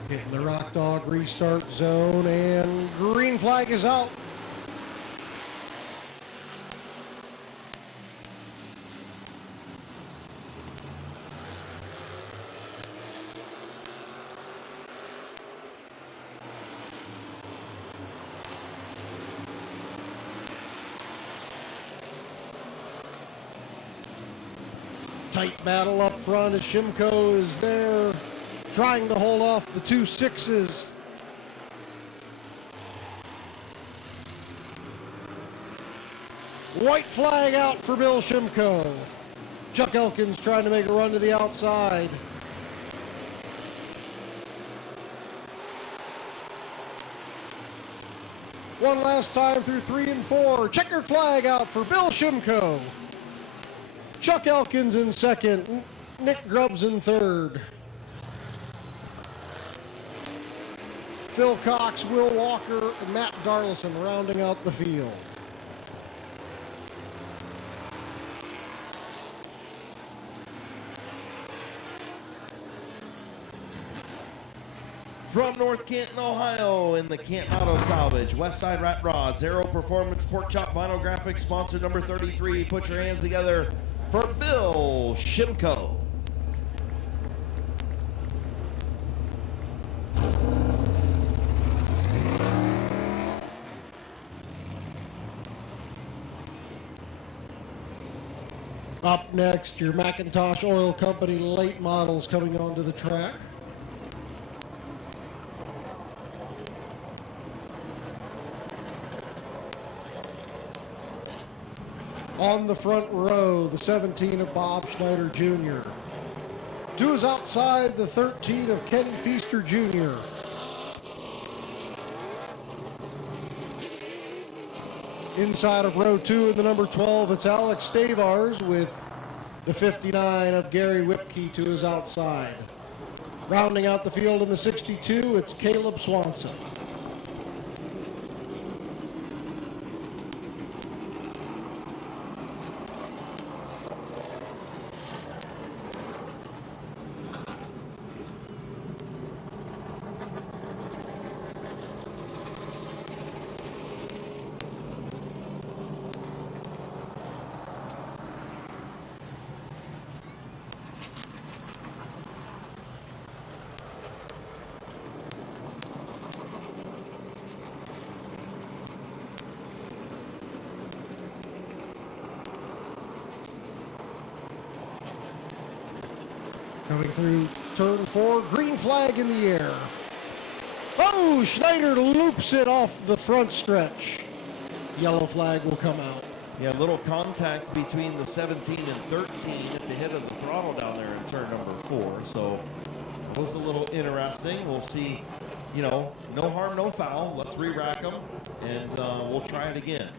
Hitting the Rock Dog restart zone, and green flag is out. Tight battle up front as Shimko is there, trying to hold off the 2 6s. White flag out for Bill Shimko. Chuck Elkins trying to make a run to the outside. One last time through 3 and 4. Checkered flag out for Bill Shimko. Chuck Elkins in second. Nick Grubbs in third. Phil Cox, Will Walker, and Matt Darlison rounding out the field. From North Canton, Ohio, in the Canton Auto Salvage, Westside Rat Rods, Aero Performance Pork Chop Vinyl Graphics, sponsor number 33. Put your hands together for Bill Shimko. Up next, your McIntosh Oil Company late models coming onto the track. On the front row, the 17 of Bob Schneider Jr. To his outside, the 13 of Kenny Feaster Jr. Inside of row 2 in the number 12, it's Alex Stavars with the 59 of Gary Whipkey to his outside. Rounding out the field in the 62, it's Caleb Swanson. Coming through turn 4, green flag in the air. Oh, Schneider loops it off the front stretch. Yellow flag will come out. Yeah, a little contact between the 17 and 13 at the head of the throttle down there in turn number 4. So it was a little interesting. We'll see, no harm, no foul. Let's re-rack them, and we'll try it again.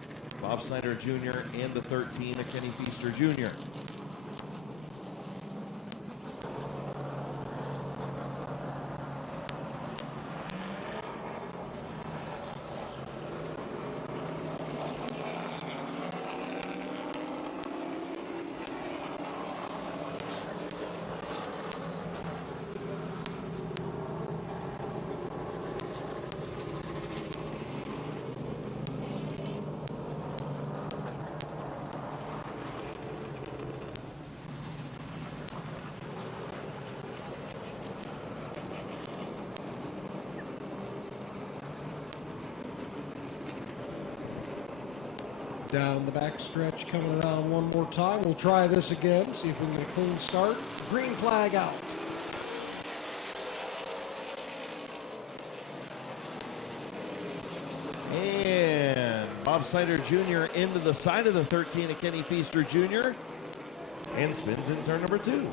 Bob Snyder Jr. and the 13 of Kenny Feaster Jr. Down the back stretch, coming around one more time. We'll try this again, see if we can get a clean start. Green flag out. And Bob Snyder Jr. into the side of the 13 of Kenny Feaster Jr. and spins in turn number 2.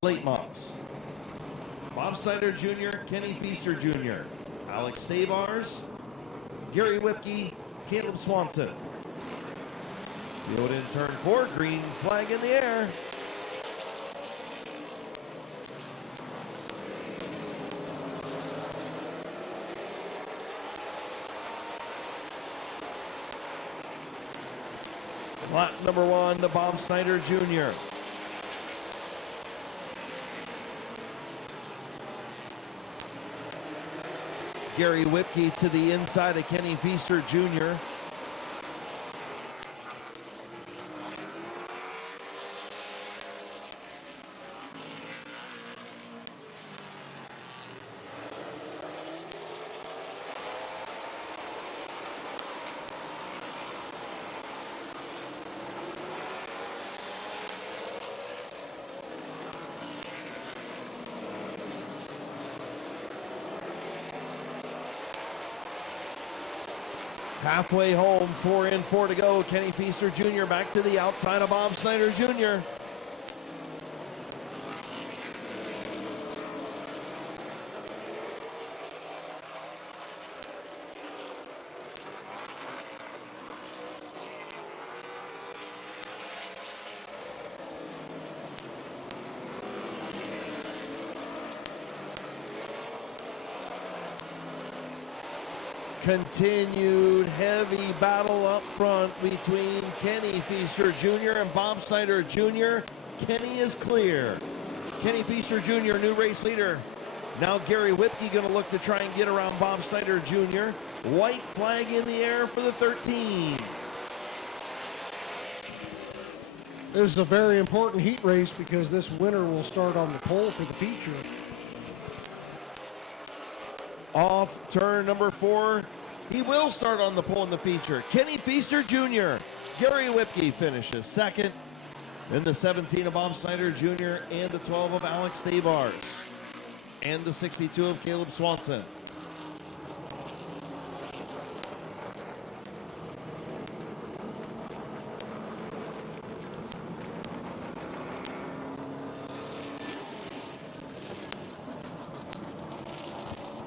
Late models. Bob Snyder Jr., Kenny Feaster Jr., Alex Stabars, Gary Whipke, Caleb Swanson. Field in turn 4, green flag in the air. Lap number 1 to Bob Snyder Jr. Gary Whipke to the inside of Kenny Feaster Jr. Halfway home, 4 in, 4 to go. Kenny Feaster Jr. back to the outside of Bob Snyder Jr. Continued heavy battle up front between Kenny Feaster Jr. and Bob Snyder Jr. Kenny is clear. Kenny Feaster Jr., new race leader. Now Gary Whipke going to look to try and get around Bob Snyder Jr. White flag in the air for the 13. This is a very important heat race because this winner will start on the pole for the feature. Off turn number 4. He will start on the pole in the feature. Kenny Feaster Jr. Gary Whipke finishes second. Then the 17 of Bob Snyder Jr. and the 12 of Alex Stabars. And the 62 of Caleb Swanson.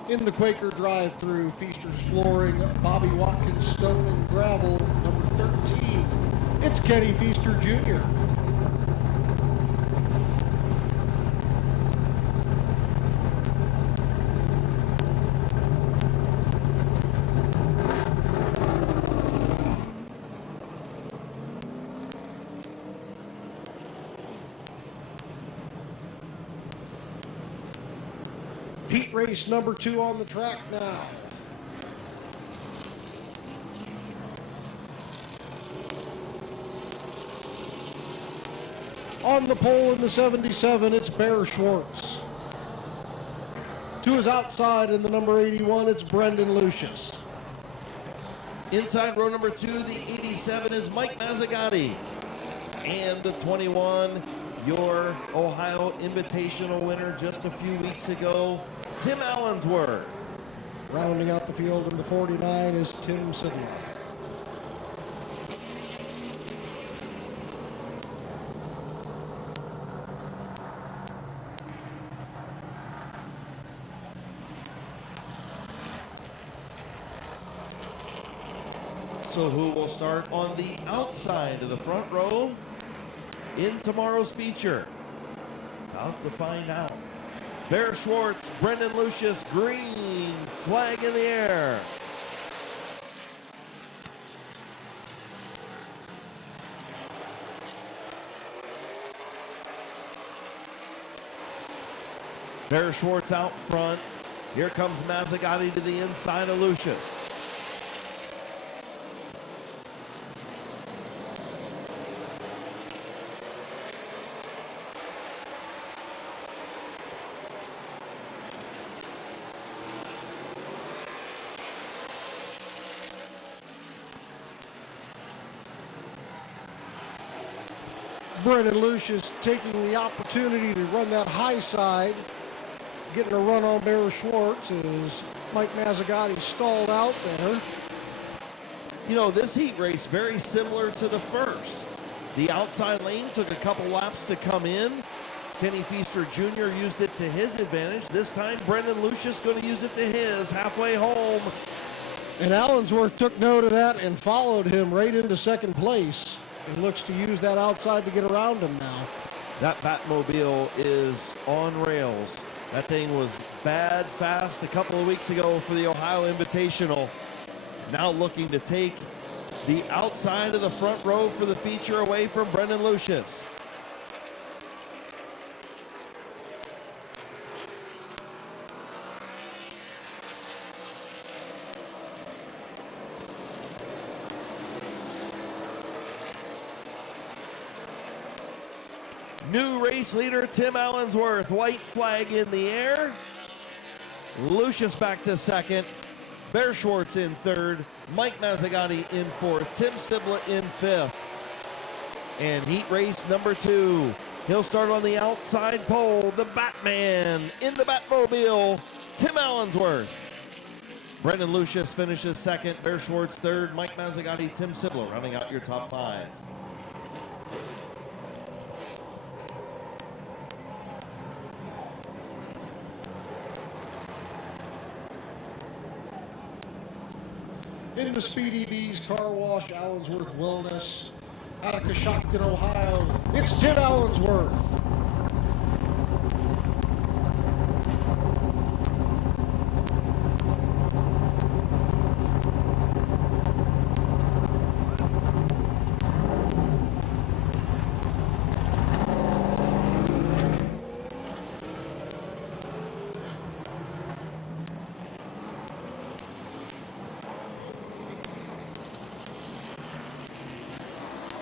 In the Quaker drive-through, Feaster's flooring, Bobby Watkins stone and gravel, number 13. It's Kenny Feaster Jr. Heat race number 2 on the track now. On the pole in the 77, it's Bear Schwartz. To his outside in the number 81, it's Brendan Lucius. Inside row number 2, the 87 is Mike Mazzagatti. And the 21, your Ohio Invitational winner just a few weeks ago, Tim Allensworth. Rounding out the field in the 49 is Tim Sidler. So who will start on the outside of the front row in tomorrow's feature? About to find out. Bear Schwartz, Brendan Lucius, green flag in the air. Bear Schwartz out front. Here comes Mazzagatti to the inside of Lucius. Brendan Lucius taking the opportunity to run that high side, getting a run on Bear Schwartz as Mike Mazzagatti stalled out there. You know, this heat race very similar to the first. The outside lane took a couple laps to come in. Kenny Feaster Jr. used it to his advantage. This time, Brendan Lucius going to use it to his, halfway home. And Allensworth took note of that and followed him right into second place. And looks to use that outside to get around him now. That Batmobile is on rails. That thing was bad fast a couple of weeks ago for the Ohio Invitational. Now looking to take the outside of the front row for the feature away from Brendan Lucius. New race leader Tim Allensworth, white flag in the air. Lucius back to second. Bear Schwartz in third. Mike Mazzagatti in fourth. Tim Sibla in fifth. And heat race number 2. He'll start on the outside pole. The Batman in the Batmobile, Tim Allensworth. Brendan Lucius finishes second. Bear Schwartz third. Mike Mazzagatti, Tim Sibla rounding out your top 5. In the Speedy Bees Car Wash Allensworth Wellness out of Coshocton, Ohio, it's Tim Allensworth.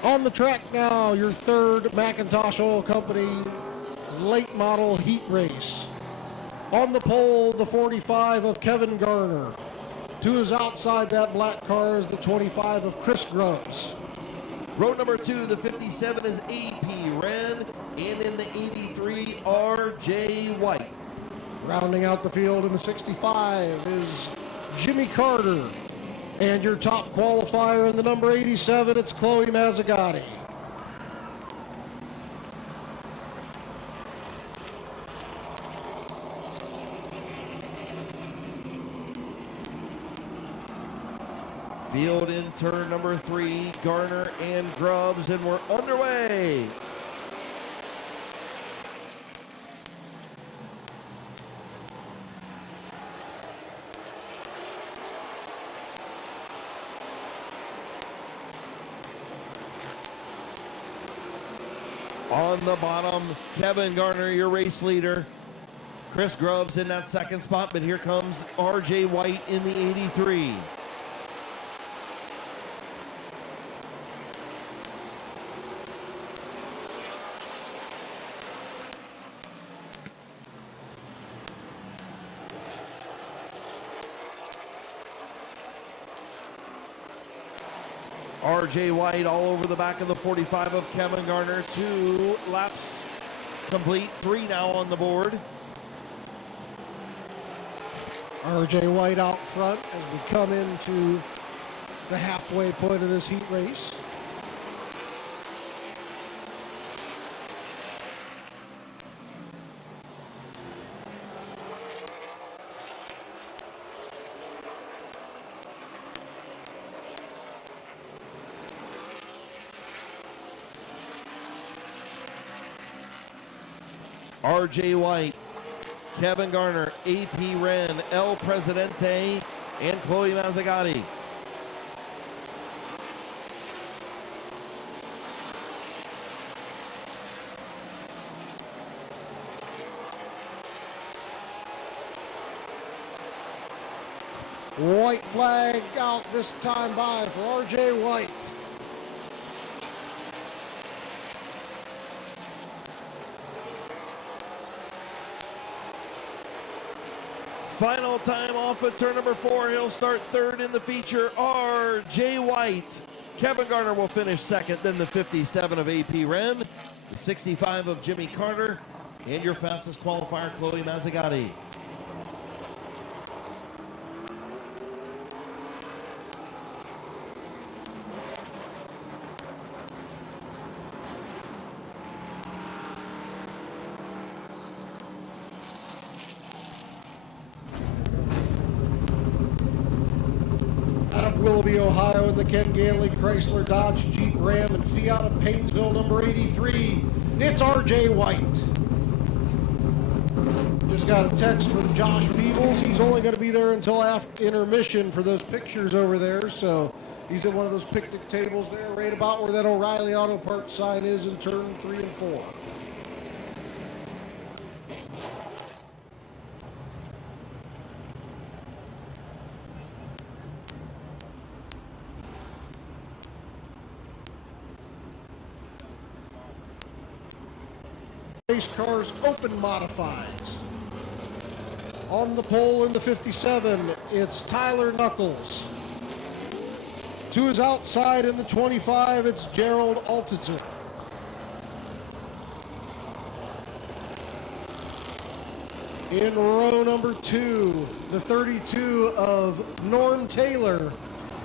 On the track now, your third McIntosh Oil Company late model heat race. On the pole, the 45 of Kevin Garner. To his outside, that black car is the 25 of Chris Grubbs. Row number 2, the 57 is A.P. Wren, and in the 83, R.J. White. Rounding out the field in the 65 is Jimmy Carter. And your top qualifier in the number 87, it's Chloe Mazzagatti. Field in turn number 3, Garner and Grubbs, and we're underway. On the bottom, Kevin Garner, your race leader. Chris Grubbs in that second spot, but here comes R.J. White in the 83. R.J. White all over the back of the 45 of Kevin Garner. 2 laps complete, 3 now on the board. R.J. White out front as we come into the halfway point of this heat race. R.J. White, Kevin Garner, A.P. Wren, El Presidente, and Chloe Mazzagatti. White flag out this time by for R.J. White. Final time off at turn number 4. He'll start third in the feature. R.J. White. Kevin Garner will finish second, then the 57 of A.P. Wren, the 65 of Jimmy Carter, and your fastest qualifier, Chloe Mazzagatti. Willoughby, Ohio, in the Ken Gailey Chrysler Dodge Jeep Ram and Fiat of Paynesville, number 83. It's R.J. White. Just got a text from Josh Peebles. He's only going to be there until after intermission for those pictures over there. So he's at one of those picnic tables there, right about where that O'Reilly Auto Parts sign is in turn 3 and 4. Race cars open modifieds. On the pole in the 57, it's Tyler Knuckles. To his outside in the 25, it's Gerald Altitzer. In row number 2, the 32 of Norm Taylor.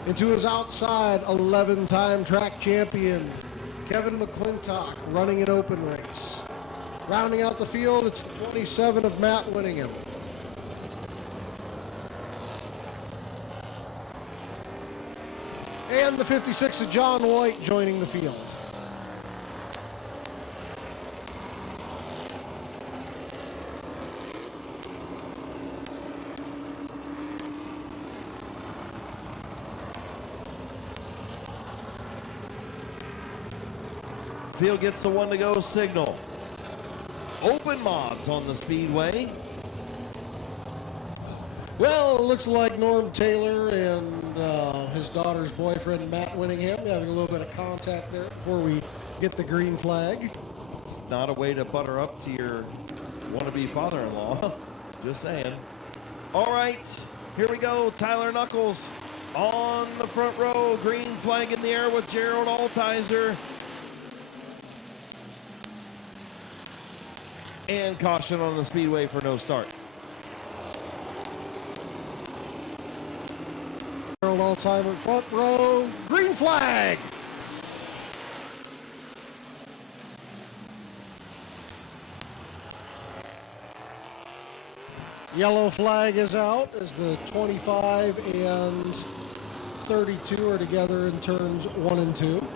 And to his outside, 11-time track champion, Kevin McClintock, running an open race. Rounding out the field, it's the 27 of Matt Winningham. And the 56 of John White joining the field. Field gets the 1 to go signal. Open mods on the speedway. Well, it looks like Norm Taylor and his daughter's boyfriend, Matt Winningham, having a little bit of contact there before we get the green flag. It's not a way to butter up to your wannabe father-in-law. Just saying. All right, here we go. Tyler Knuckles on the front row. Green flag in the air with Gerald Altizer. And caution on the speedway for no start. Gerald Altizer front row, green flag. Yellow flag is out as the 25 and 32 are together in turns 1 and 2.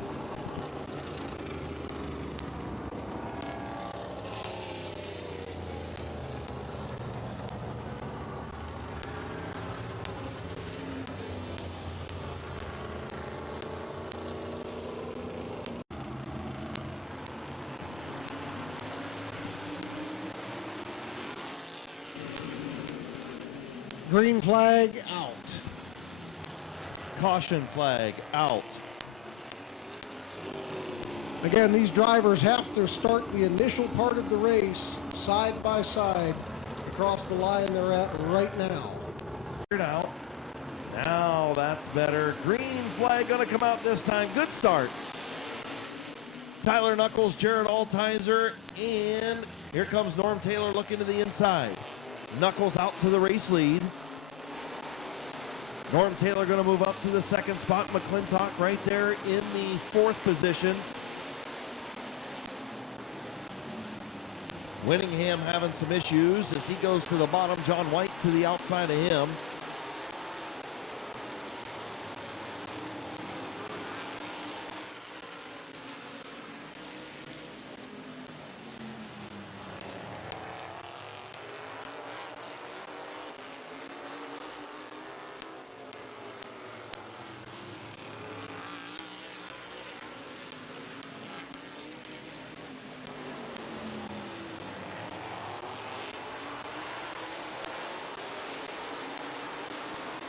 Green flag out. Caution flag out. Again, these drivers have to start the initial part of the race side by side across the line they're at right now. Out. Now that's better. Green flag going to come out this time. Good start. Tyler Knuckles, Jared Altizer, and here comes Norm Taylor looking to the inside. Knuckles out to the race lead. Norm Taylor going to move up to the second spot. McClintock right there in the fourth position. Winningham having some issues as he goes to the bottom. John White to the outside of him.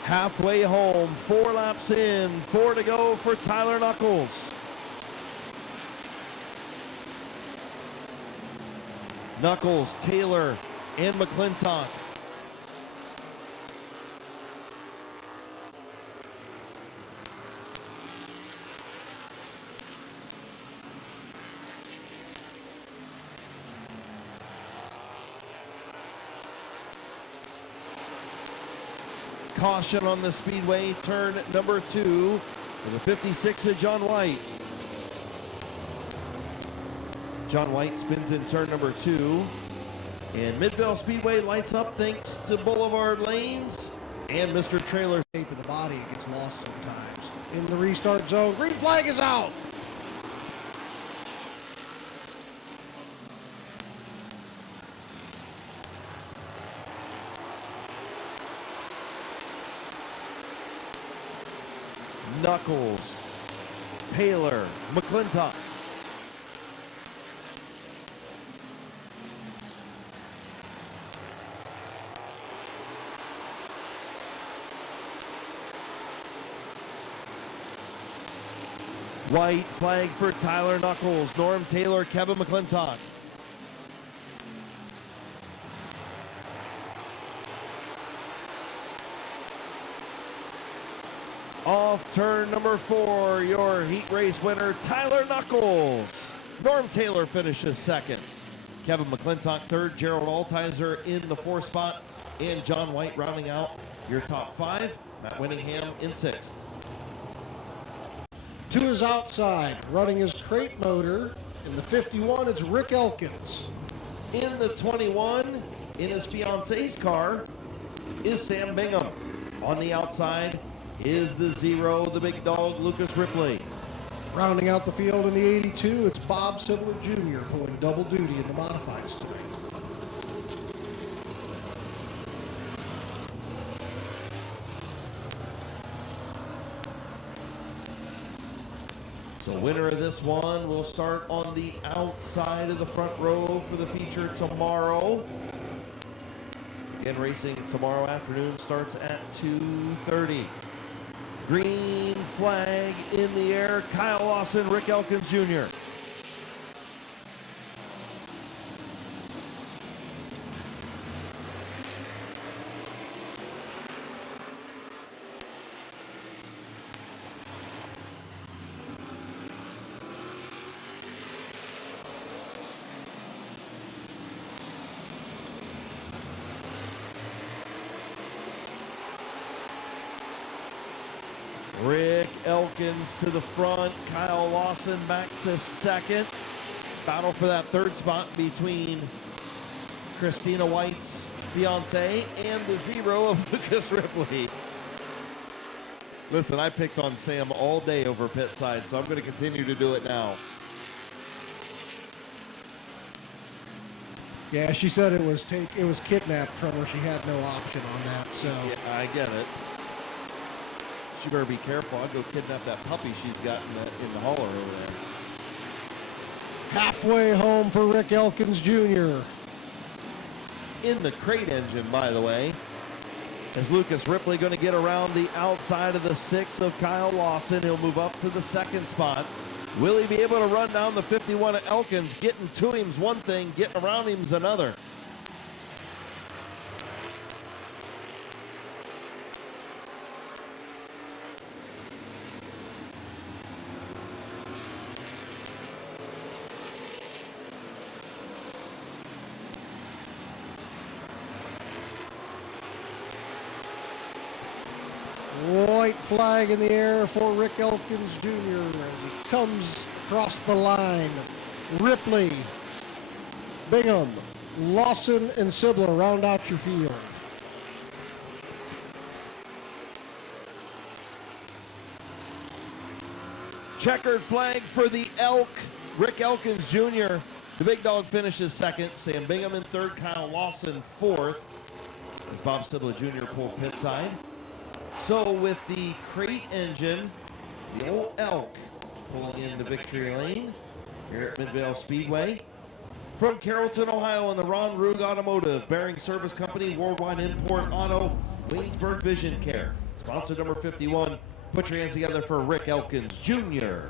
Halfway home, 4 laps in, 4 to go for Tyler Knuckles. Knuckles, Taylor, and McClintock. Caution on the speedway, turn number 2 for the 56 of John White. John White spins in turn number 2. And Midvale Speedway lights up thanks to Boulevard Lanes and Mr. Trailer. Shape of the body gets lost sometimes. In the restart zone, green flag is out. Knuckles, Taylor, McClintock. White flag for Tyler Knuckles, Norm Taylor, Kevin McClintock. Off turn number 4, your heat race winner, Tyler Knuckles. Norm Taylor finishes second. Kevin McClintock third, Gerald Altizer in the 4th spot, and John White rounding out your top 5. Matt Winningham in 6th. To his outside, running his crate motor. In the 51, it's Rick Elkins. In the 21, in his fiance's car, is Sam Bingham. On the outside is the 0, the big dog, Lucas Ripley. Rounding out the field in the 82, it's Bob Sibler Jr. pulling double duty in the modifieds tonight. So winner of this one will start on the outside of the front row for the feature tomorrow. Again, racing tomorrow afternoon starts at 2:30. Green flag in the air. Kyle Lawson, Rick Elkins Jr. Rick Elkins to the front, Kyle Lawson back to second. Battle for that 3rd spot between Christina White's fiance and the 0 of Lucas Ripley. Listen, I picked on Sam all day over pit side, so I'm going to continue to do it now. Yeah, she said it was kidnapped from her. She had no option on that, so. Yeah, I get it. She better be careful. I'll go kidnap that puppy she's got in the hauler over there. Halfway home for Rick Elkins Jr. In the crate engine, by the way. Is Lucas Ripley going to get around the outside of the 6 of Kyle Lawson? He'll move up to the 2nd spot. Will he be able to run down the 51 of Elkins? Getting to him's one thing, getting around him's another. White flag in the air for Rick Elkins Jr. as he comes across the line. Ripley, Bingham, Lawson, and Sibler round out your field. Checkered flag for the Elk. Rick Elkins Jr. The big dog finishes 2nd. Sam Bingham in 3rd. Kyle Lawson 4th. As Bob Sibler Jr. pulled pit side. So with the crate engine, the old Elk pulling into victory lane here at Midvale Speedway. From Carrollton, Ohio, in the Ron Rug Automotive, Bearing Service Company, Worldwide Import Auto, Waynesburg Vision Care. Sponsor number 51. Put your hands together for Rick Elkins Jr.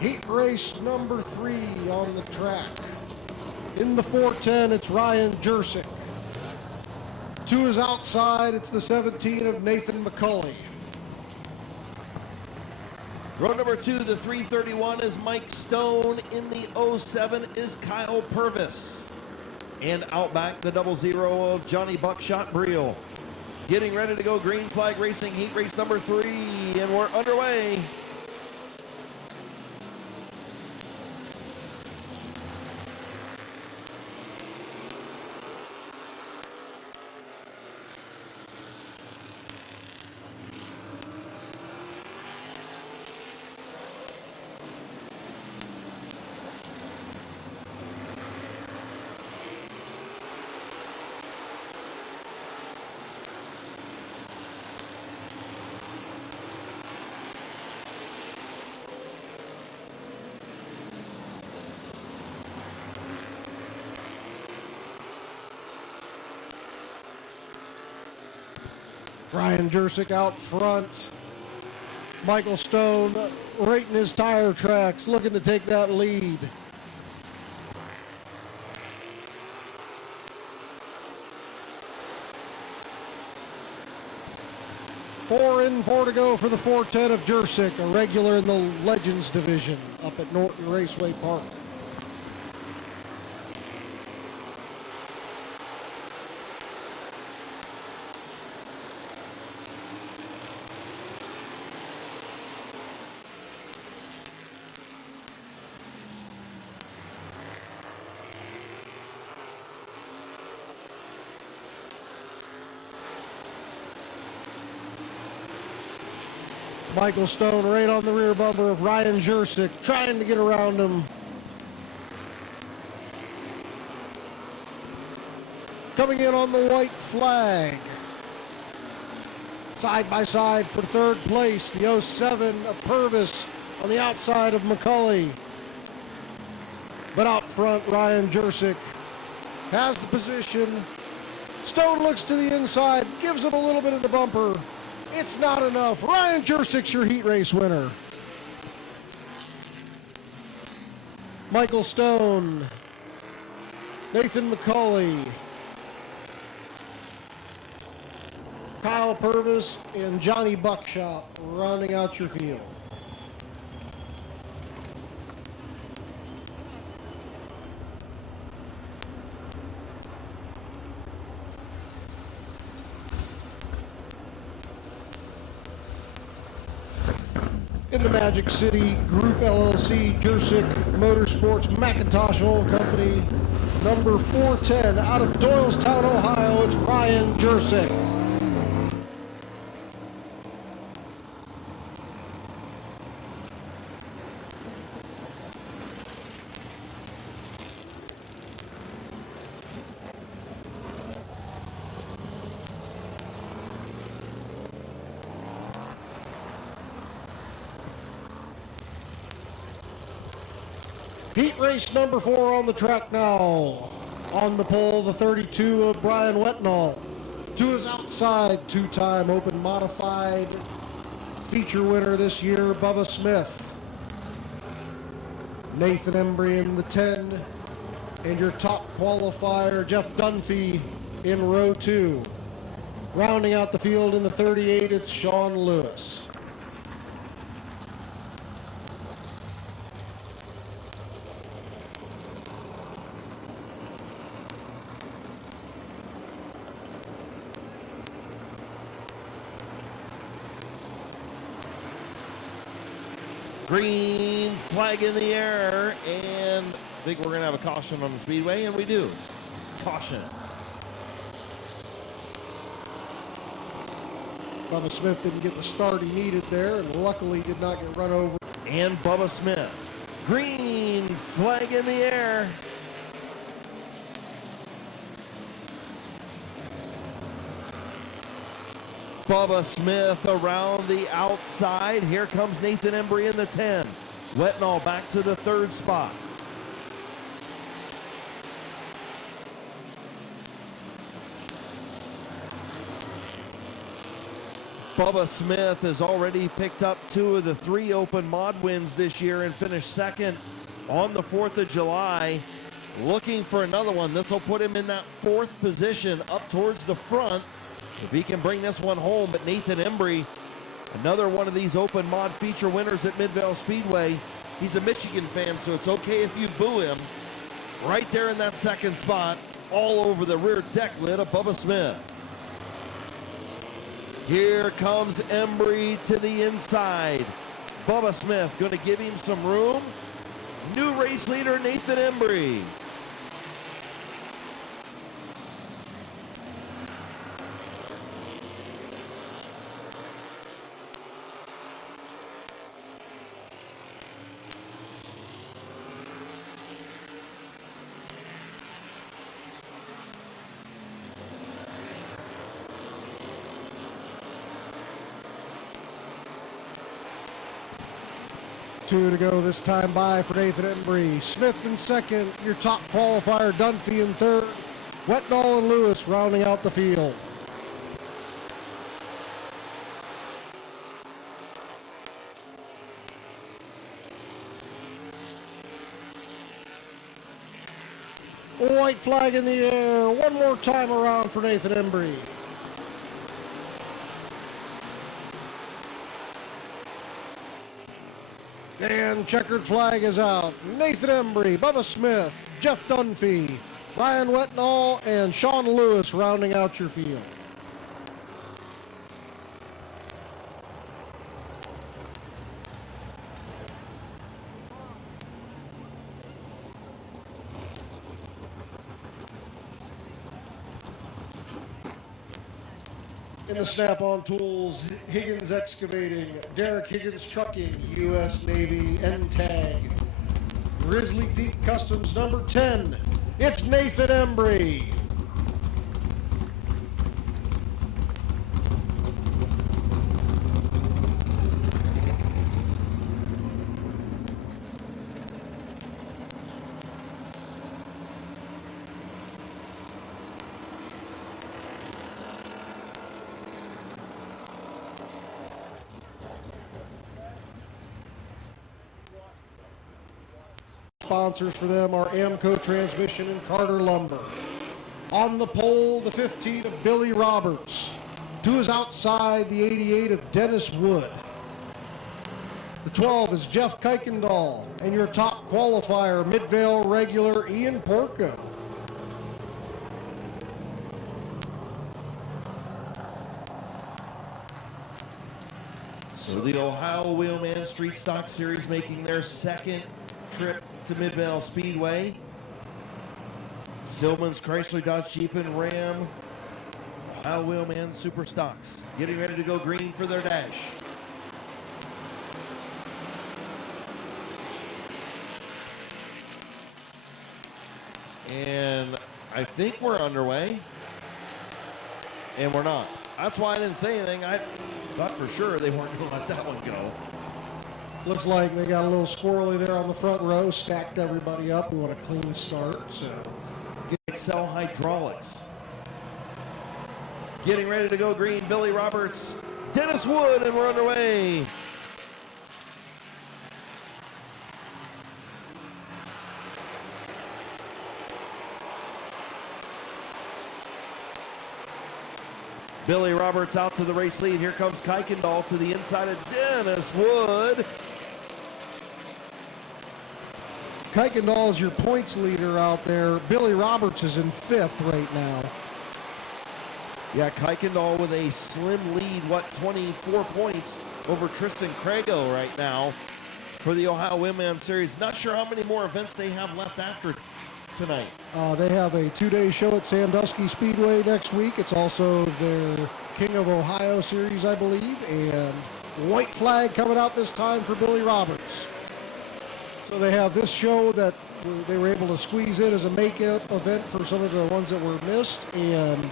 Heat race number 3 on the track. In the 410, it's Ryan Jersick. To his outside, it's the 17 of Nathan McCulley. Row number 2, the 331 is Mike Stone. In the 07 is Kyle Purvis. And out back, the 00 of Johnny Buckshot Briel. Getting ready to go green flag racing, heat race number 3, and we're underway. Ryan Jersick out front. Michael Stone rating his tire tracks, looking to take that lead. Four in, 4 to go for the 410 of Jersick, a regular in the Legends division up at Norton Raceway Park. Michael Stone right on the rear bumper of Ryan Jersick, trying to get around him. Coming in on the white flag. Side by side for 3rd place, the 07 of Purvis on the outside of McCulley. But out front, Ryan Jersick has the position. Stone looks to the inside, gives him a little bit of the bumper. It's not enough. Ryan Jersick's your heat race winner. Michael Stone, Nathan McCulley, Kyle Purvis, and Johnny Buckshot rounding out your field. in the Magic City Group LLC, Jursic Motorsports, McIntosh Oil Company, number 410, out of Doylestown, Ohio, it's Ryan Jursic. Heat race number 4 on the track now. On the pole, the 32 of Brian Wetnall. To his outside, two-time open modified feature winner this year, Bubba Smith. Nathan Embry in the 10. And your top qualifier, Jeff Dunphy in row 2. Rounding out the field in the 38, it's Sean Lewis. Green flag in the air, and I think we're going to have a caution on the speedway, and we do. Caution. Bubba Smith didn't get the start he needed there, and luckily did not get run over. And Bubba Smith. Green flag in the air. Bubba Smith around the outside. Here comes Nathan Embry in the 10. Wetnall back to the 3rd spot. Bubba Smith has already picked up 2 of the 3 open mod wins this year and finished 2nd on the 4th of July. Looking for another one. This will put him in that 4th position up towards the front if he can bring this one home. But Nathan Embry, another one of these open mod feature winners at Midvale Speedway. He's a Michigan fan, so it's okay if you boo him. Right there in that 2nd spot, all over the rear deck lid of Bubba Smith. Here comes Embry to the inside. Bubba Smith going to give him some room. New race leader Nathan Embry. Two to go this time by for Nathan Embry. Smith in 2nd, your top qualifier Dunphy in 3rd. Wetnall and Lewis rounding out the field. White flag in the air. One more time around for Nathan Embry. And checkered flag is out. Nathan Embry, Bubba Smith, Jeff Dunphy, Ryan Wetnall, and Sean Lewis rounding out your field. In the Snap-on Tools, Higgins Excavating, Derek Higgins Trucking, U.S. Navy, N-Tag, Grizzly Peak Customs number 10, it's Nathan Embry. Sponsors for them are Amco Transmission and Carter Lumber. On the pole, the 15 of Billy Roberts. To his outside, the 88 of Dennis Wood. The 12 is Jeff Kuykendall, and your top qualifier, Midvale regular Ian Porco. So the Ohio Wheelman Street Stock Series making their second trip to Midvale Speedway. Silman's Chrysler Dodge Jeep and Ram Ohio Wheelman Super Stocks getting ready to go green for their dash. And I think we're underway. And we're not. That's why I didn't say anything. I thought for sure they weren't going to let that one go. Looks like they got a little squirrely there on the front row, stacked everybody up. We want a clean start. So, Excel Hydraulics getting ready to go green. Billy Roberts, Dennis Wood, and we're underway. Billy Roberts out to the race lead. Here comes Kuykendall to the inside of Dennis Wood. Kuykendall is your points leader out there. Billy Roberts is in 5th right now. Yeah, Kuykendall with a slim lead, 24 points over Tristan Crago right now for the Ohio Wheelman Series. Not sure how many more events they have left after tonight. They have a 2-day show at Sandusky Speedway next week. It's also their King of Ohio Series, I believe, and white flag coming out this time for Billy Roberts. So they have this show that they were able to squeeze in as a make-up event for some of the ones that were missed, and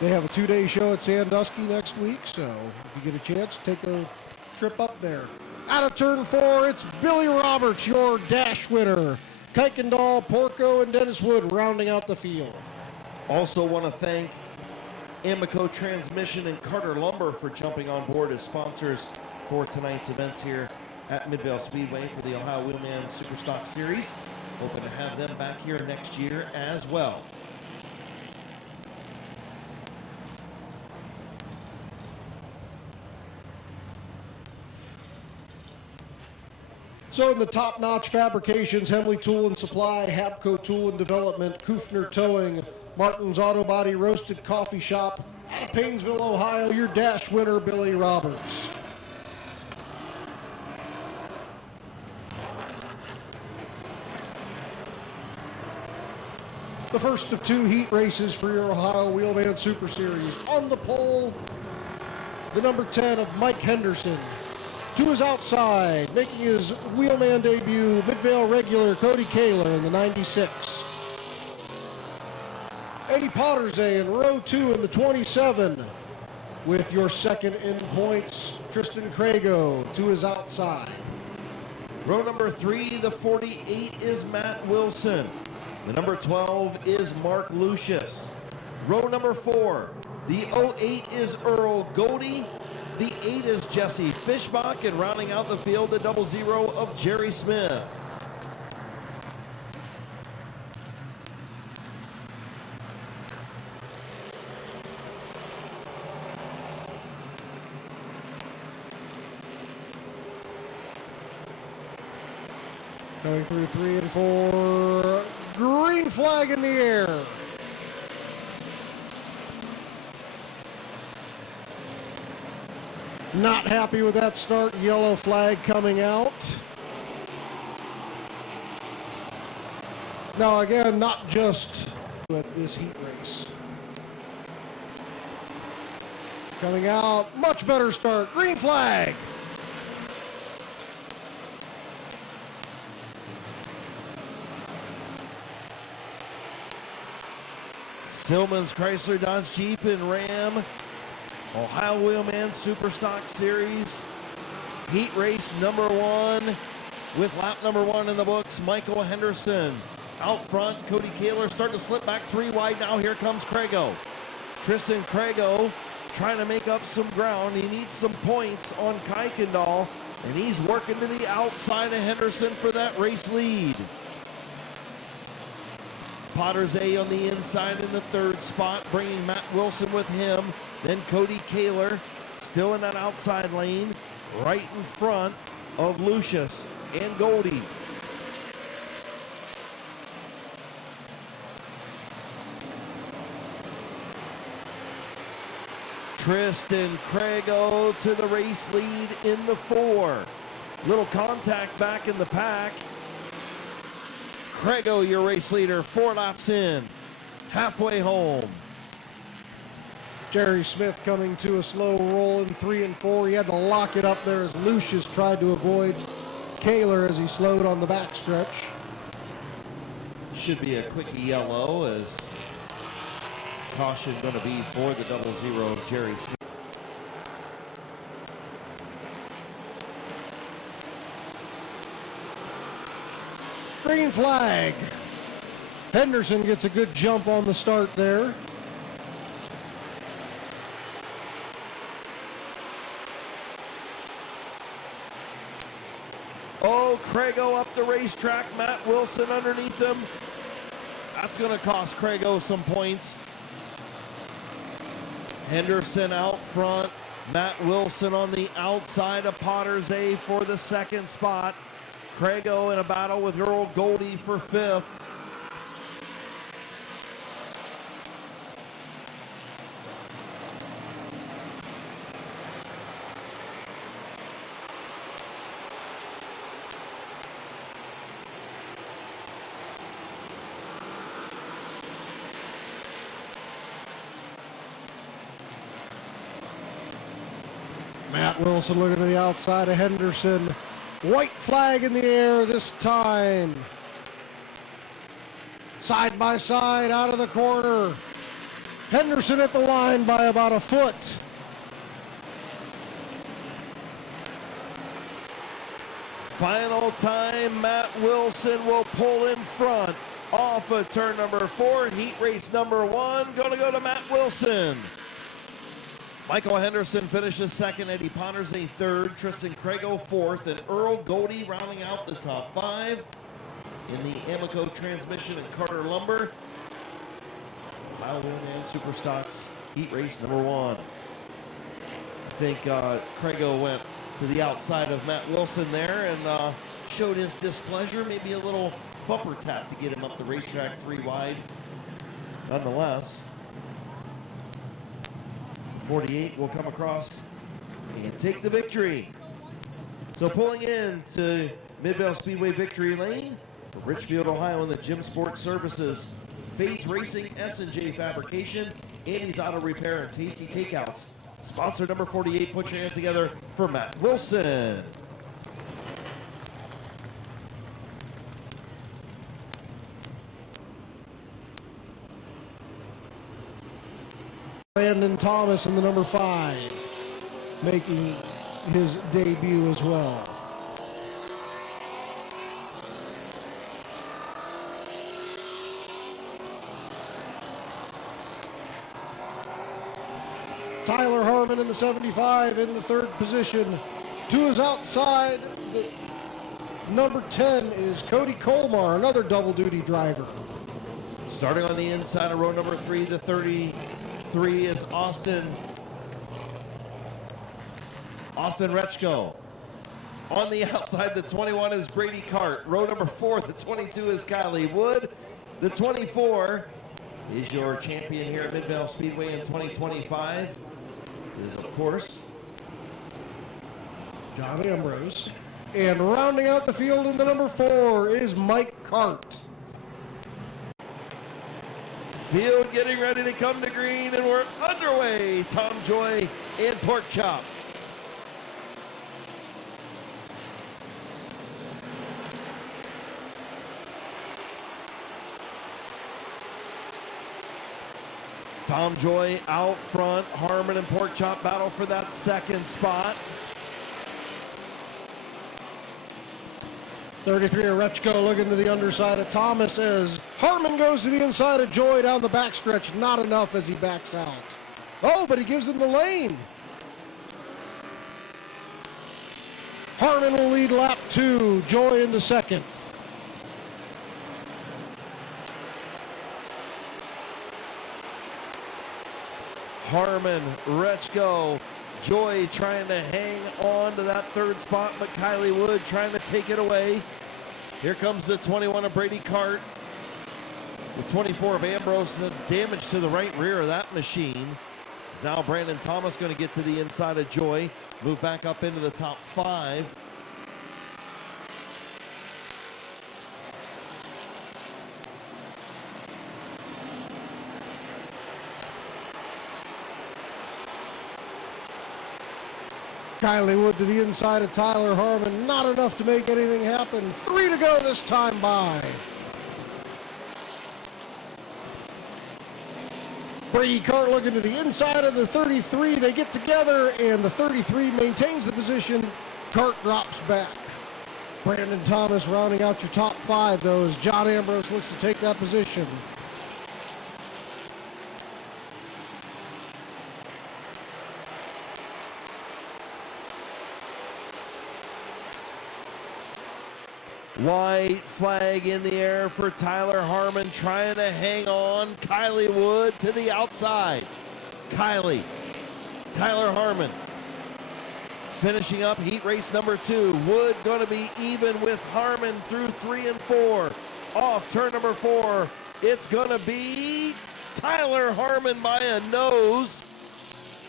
they have a 2-day show at Sandusky next week, so if you get a chance, take a trip up there. Out of turn 4, it's Billy Roberts, your dash winner. Kuykendall, Porco, and Dennis Wood rounding out the field. Also want to thank Amico Transmission and Carter Lumber for jumping on board as sponsors for tonight's events here at Midvale Speedway for the Ohio Wheelman Super Stock Series. Hoping to have them back here next year as well. So in the top-notch fabrications, Hemley Tool and Supply, Habco Tool and Development, Kufner Towing, Martin's Auto Body, Roasted Coffee Shop, out of Painesville, Ohio, your dash winner, Billy Roberts. The first of 2 heat races for your Ohio Wheelman Super Series. On the pole, the number 10 of Mike Henderson. To his outside, making his Wheelman debut, Midvale regular Cody Kaler in the 96. Eddie Pottersay in row 2 in the 27. With your second in points, Tristan Crago to his outside. Row number 3, the 48 is Matt Wilson. The number 12 is Mark Lucius. Row number 4, the 08 is Earl Godey. The 8 is Jesse Fishbach, and rounding out the field, the 00 of Jerry Smith. Going through 3 and 4, green flag in the air. Not happy with that start, yellow flag coming out. Now again, not just at this heat race. Coming out, much better start, green flag. Silman's Chrysler Dodge Jeep and Ram Ohio Wheelman Super Stock Series heat race number 1 with lap number 1 in the books. Michael Henderson out front. Cody Kaler starting to slip back 3 wide. Now here comes Crago. Tristan Crago trying to make up some ground. He needs some points on Kuykendall, and he's working to the outside of Henderson for that race lead. Pottersay on the inside in the 3rd spot, bringing Matt Wilson with him. Then Cody Kaler still in that outside lane, right in front of Lucius and Goldie. Tristan Crago to the race lead in the 4. Little contact back in the pack. Crago, your race leader, 4 laps in, halfway home. Jerry Smith coming to a slow roll in 3 and 4. He had to lock it up there as Lucius tried to avoid Kaler as he slowed on the backstretch. Should be a quick yellow as caution going to be for the 00 of Jerry Smith. Green flag. Henderson gets a good jump on the start there. Oh, Crago up the racetrack. Matt Wilson underneath him. That's going to cost Crago some points. Henderson out front. Matt Wilson on the outside of Potter's A for the 2nd spot. Crago in a battle with Earl Goldie for 5th. Matt Wilson looking to the outside of Henderson. White flag in the air this time. Side by side out of the corner. Henderson at the line by about a foot. Final time, Matt Wilson will pull in front off of turn number 4. Heat race number 1, gonna go to Matt Wilson. Michael Henderson finishes 2nd, Eddie Pottersay 3rd, Tristan Crago 4th, and Earl Goldie rounding out the top 5 in the Amoco Transmission and Carter Lumber Ohio Win and Superstocks heat race number 1. I think Crago went to the outside of Matt Wilson there and showed his displeasure, maybe a little bumper tap to get him up the racetrack 3 wide. Nonetheless, 48 will come across and take the victory. So pulling in to Midvale Speedway Victory Lane for Richfield, Ohio, in the Gym Sport Services, Fades Racing, S&J Fabrication, Andy's Auto Repair, and Tasty Takeouts. Sponsor number 48, put your hands together for Matt Wilson. Brandon Thomas in the number 5, making his debut as well. Tyler Harmon in the 75 in the 3rd position. To his outside, the number 10 is Cody Colmar, another double duty driver. Starting on the inside of row number 3, the 33 is Austin Rechko. On the outside, the 21 is Brady Cart. Row number 4, the 22 is Kylie Wood. The 24 is your champion here at Midvale Speedway in 2025. It is, of course, John Ambrose. And rounding out the field in the number 4 is Mike Cart. field getting ready to come to green, and we're underway. Tom Joy and Pork Chop. Tom Joy out front. Harmon and Pork Chop battle for that 2nd spot. 33 Arechko looking to the underside of Thomas as Harmon goes to the inside of Joy down the backstretch. Not enough as he backs out. Oh, but he gives him the lane. Harmon will lead lap 2. Joy into 2nd. Harmon, Rechko, Joy trying to hang on to that 3rd spot, but Kylie Wood trying to take it away. Here comes the 21 of Brady Cart. The 24 of Ambrose has damage to the right rear of that machine. Now Brandon Thomas going to get to the inside of Joy, move back up into the top 5. Kylie Wood to the inside of Tyler Harmon. Not enough to make anything happen. 3 to go this time by. Brady Cart looking to the inside of the 33. They get together, and the 33 maintains the position. Cart drops back. Brandon Thomas rounding out your top 5, though, as John Ambrose looks to take that position. White flag in the air for Tyler Harmon, trying to hang on. Kylie Wood to the outside. Kylie, Tyler Harmon finishing up heat race number 2. Wood going to be even with Harmon through 3 and 4. Off turn number 4, it's going to be Tyler Harmon by a nose.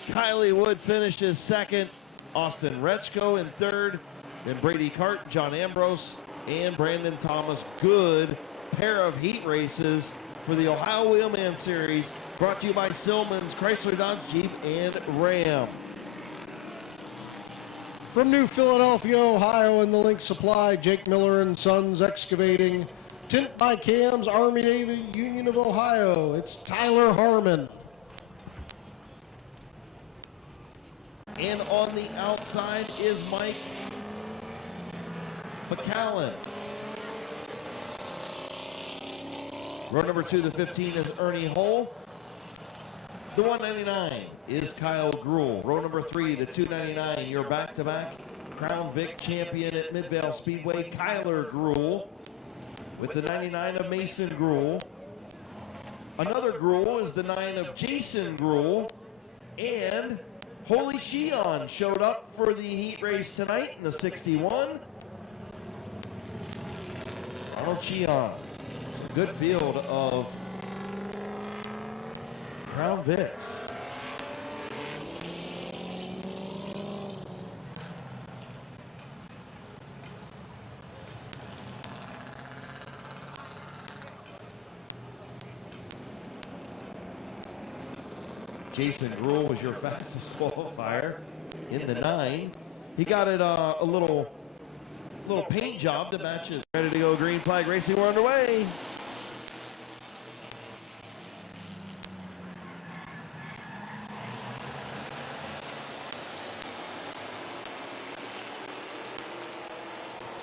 Kylie Wood finishes second. Austin Rechko in third. Then Brady Cart, John Ambrose, and Brandon Thomas. Good pair of heat races for the Ohio Wheelman Series, brought to you by Silman's Chrysler, Dodge, Jeep, and Ram. From New Philadelphia, Ohio, in the Link Supply, Jake Miller and Sons Excavating. Tint by Cams, Army Navy Union of Ohio. It's Tyler Harmon. And on the outside is Mike McCallan. Row number 2, the 15, is Ernie Hull. The 199 is Kyle Gruhl. Row number 3, the 299, your back-to-back Crown Vic champion at Midvale Speedway, Kyler Gruhl, with the 99 of Mason Gruhl. Another Gruhl is the 9 of Jason Gruhl. And Holy Sheon showed up for the heat race tonight in the 61. Arnold Sheon. Good field of Crown Vics. Jason Gruhl was your fastest qualifier in the 9. He got it a little paint job to match his. Ready to go, green flag racing, we're underway.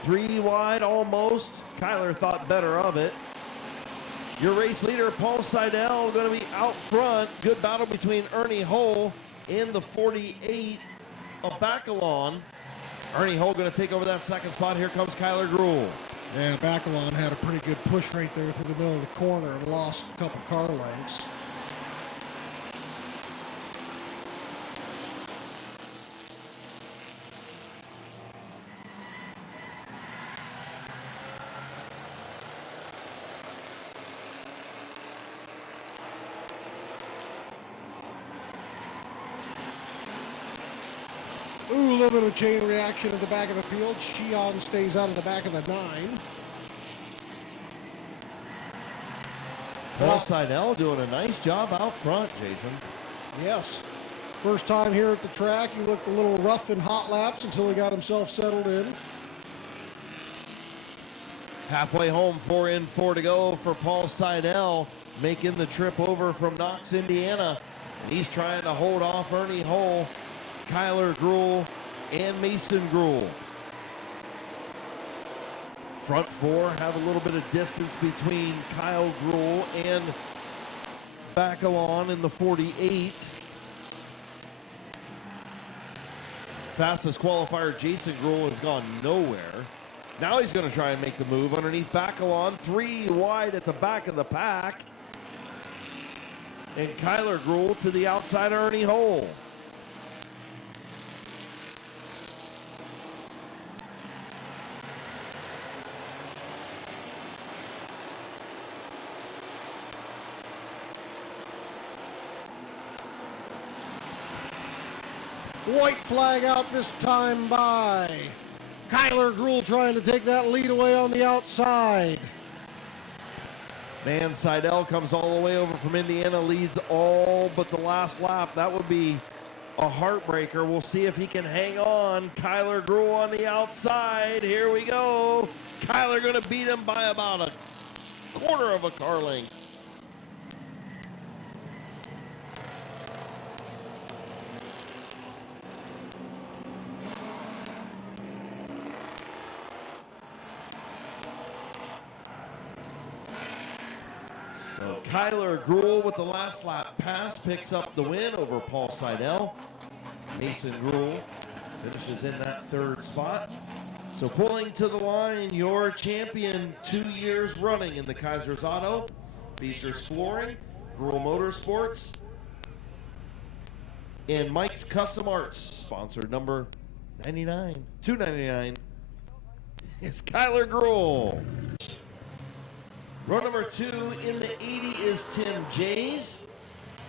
Three wide almost. Kyler thought better of it. Your race leader, Paul Seidel, going to be out front. Good battle between Ernie Hull and the 48 of Bacalon. Ernie Hull going to take over that second spot. Here comes Kyler Gruhl. Yeah, Bacalon had a pretty good push right there through the middle of the corner and lost a couple car lengths. Ooh, a little bit of a chain reaction at the back of the field. Sheon stays out of the back of the 9. Paul Seidel doing a nice job out front, Jason. Yes. First time here at the track. He looked a little rough in hot laps until he got himself settled in. Halfway home, 4 in, 4 to go for Paul Seidel, making the trip over from Knox, Indiana. And he's trying to hold off Ernie Hull, Kyler Gruhl, and Mason Gruhl. Front 4 have a little bit of distance between Kyle Gruhl and Bacalon in the 48. Fastest qualifier, Jason Gruhl, has gone nowhere. Now he's going to try and make the move underneath Bacalon. 3 wide at the back of the pack. And Kyler Gruhl to the outside of Ernie Hull. White flag out this time by Kyler Gruhl, trying to take that lead away on the outside. Man Seidel comes all the way over from Indiana, leads all but the last lap. That would be a heartbreaker. We'll see if he can hang on. Kyler Gruhl on the outside. Here we go. Kyler going to beat him by about a quarter of a car length. So Kyler Gruhl with the last lap pass picks up the win over Paul Seidel. Mason Gruhl finishes in that third spot. So pulling to the line, your champion 2 years running in the Kaiser's Auto, Feaster's Flooring, Gruhl Motorsports, and Mike's Custom Arts, sponsor number 299 is Kyler Gruhl. Row number 2 in the 80 is Tim Jays,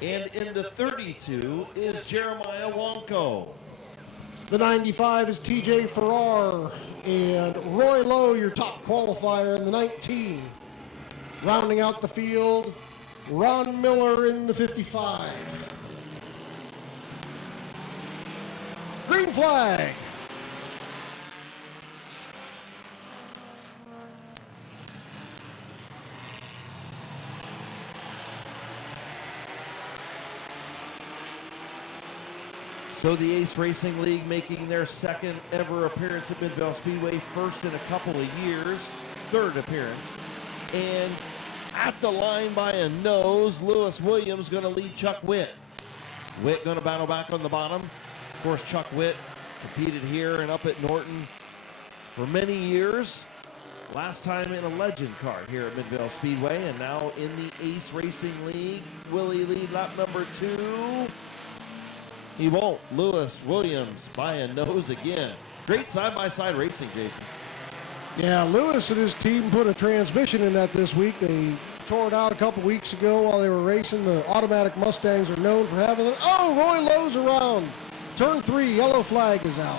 and in the 32 is Jeremiah Wonko. The 95 is TJ Farrar, and Roy Lowe, your top qualifier in the 19. Rounding out the field, Ron Miller in the 55. Green flag. So the Ace Racing League making their second ever appearance at Midvale Speedway, first in a couple of years, third appearance. And at the line by a nose, Lewis Williams going to lead Chuck Witt. Witt going to battle back on the bottom. Of course, Chuck Witt competed here and up at Norton for many years. Last time in a legend car here at Midvale Speedway, and now in the Ace Racing League. Will he lead lap number 2? He won't. Lewis Williams by a nose again. Great side-by-side racing, Jason. Yeah, Lewis and his team put a transmission in that this week. They tore it out a couple weeks ago while they were racing. The automatic Mustangs are known for having it. Oh, Roy Lowe's around. Turn 3, yellow flag is out.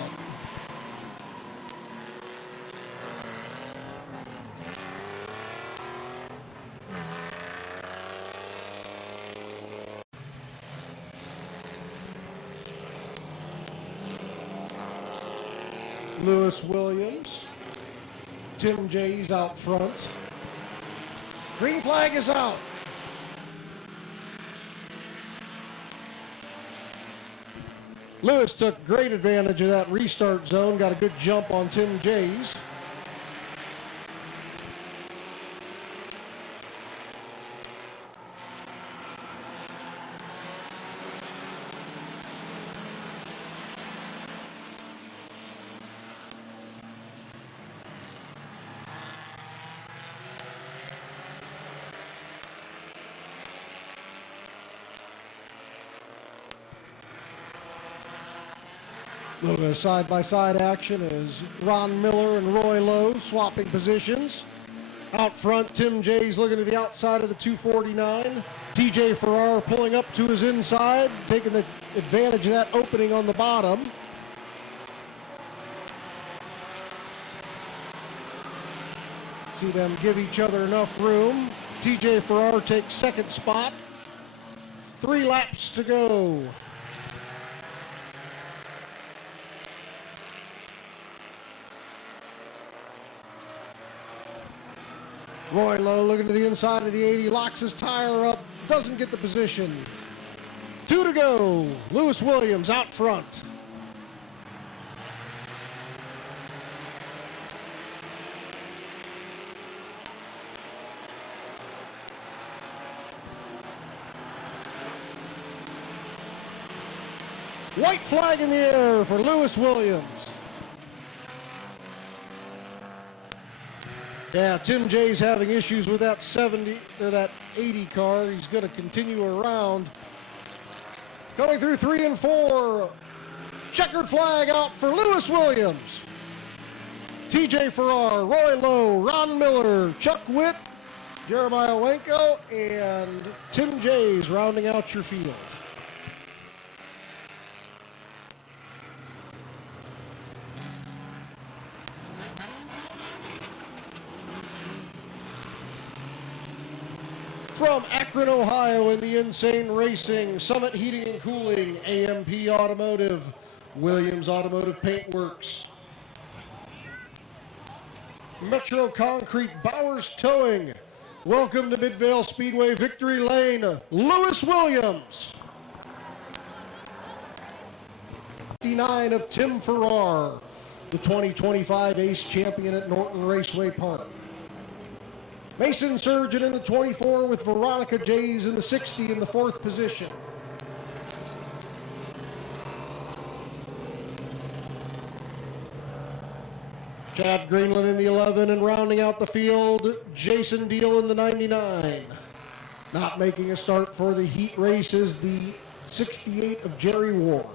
Lewis Williams. Tim Jays out front. Green flag is out. Lewis took great advantage of that restart zone, got a good jump on Tim Jays. A little bit of side-by-side action as Ron Miller and Roy Lowe swapping positions. Out front, Tim Jays looking to the outside of the 249. TJ Farrar pulling up to his inside, taking the advantage of that opening on the bottom. See them give each other enough room. TJ Farrar takes second spot. 3 laps to go. Roy Lowe looking to the inside of the 80, locks his tire up, doesn't get the position. 2 to go. Lewis Williams out front. White flag in the air for Lewis Williams. Yeah, Tim Jay's having issues with that 70 or that 80 car. He's going to continue around. Coming through 3 and 4. Checkered flag out for Lewis Williams. TJ Farrar, Roy Lowe, Ron Miller, Chuck Witt, Jeremiah Wenko, and Tim Jays rounding out your field. From Akron, Ohio, in the Insane Racing, Summit Heating and Cooling, AMP Automotive, Williams Automotive Paintworks, Metro Concrete, Bowers Towing. Welcome to Midvale Speedway Victory Lane, Lewis Williams. 59 of Tim Farrar, the 2025 Ace Champion at Norton Raceway Park. Mason Surgeon in the 24 with Veronica Jays in the 60 in the 4th position. Chad Greenland in the 11 and rounding out the field, Jason Deal in the 99. Not making a start for the heat race is the 68 of Jerry Ward.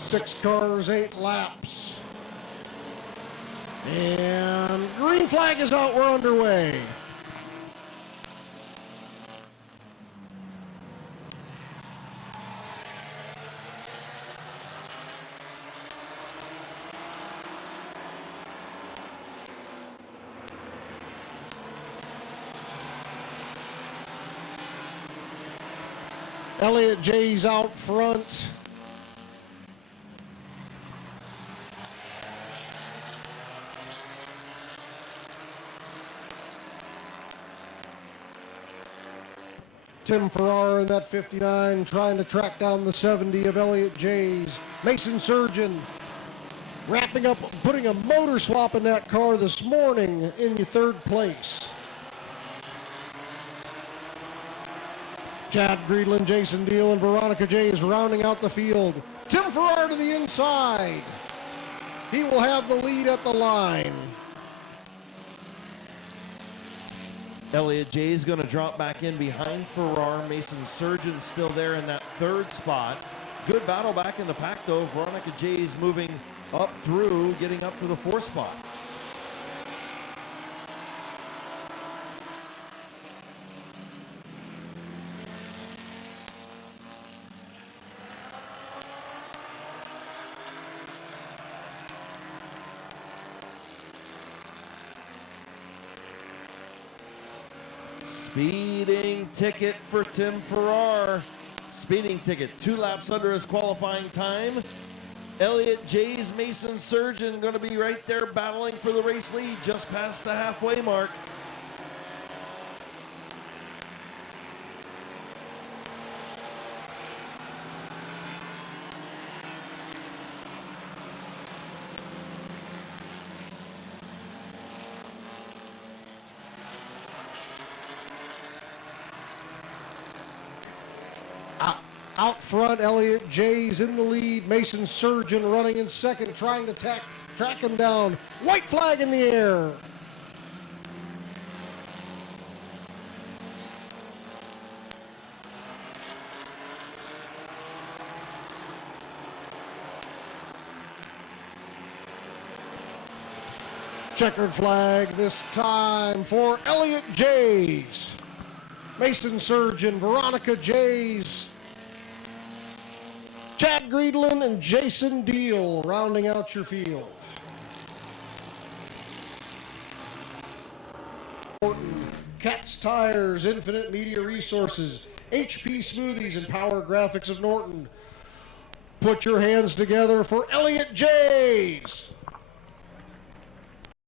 Six cars, 8 laps. And green flag is out, we're underway. Elliott Jay's out front. Tim Farrar in that 59 trying to track down the 70 of Elliott Jays. Mason Surgeon wrapping up, putting a motor swap in that car this morning in the 3rd place. Chad Greenland, Jason Deal, and Veronica Jays rounding out the field. Tim Farrar to the inside. He will have the lead at the line. Elliott Jay is going to drop back in behind Farrar. Mason Surgeon still there in that 3rd spot. Good battle back in the pack, though. Veronica Jay's moving up through, getting up to the 4th spot. Speeding ticket for Tim Farrar. Speeding ticket, 2 laps under his qualifying time. Elliott Jay's Mason Surgeon going to be right there battling for the race lead just past the halfway mark. Out front, Elliott Jay's in the lead. Mason Surgeon running in 2nd, trying to track him down. White flag in the air. Checkered flag this time for Elliott Jays. Mason Surgeon, Veronica Jays, Chad Greenland, and Jason Deal rounding out your field. Cat's Tires, Infinite Media Resources, HP Smoothies, and Power Graphics of Norton. Put your hands together for Elliott Jays.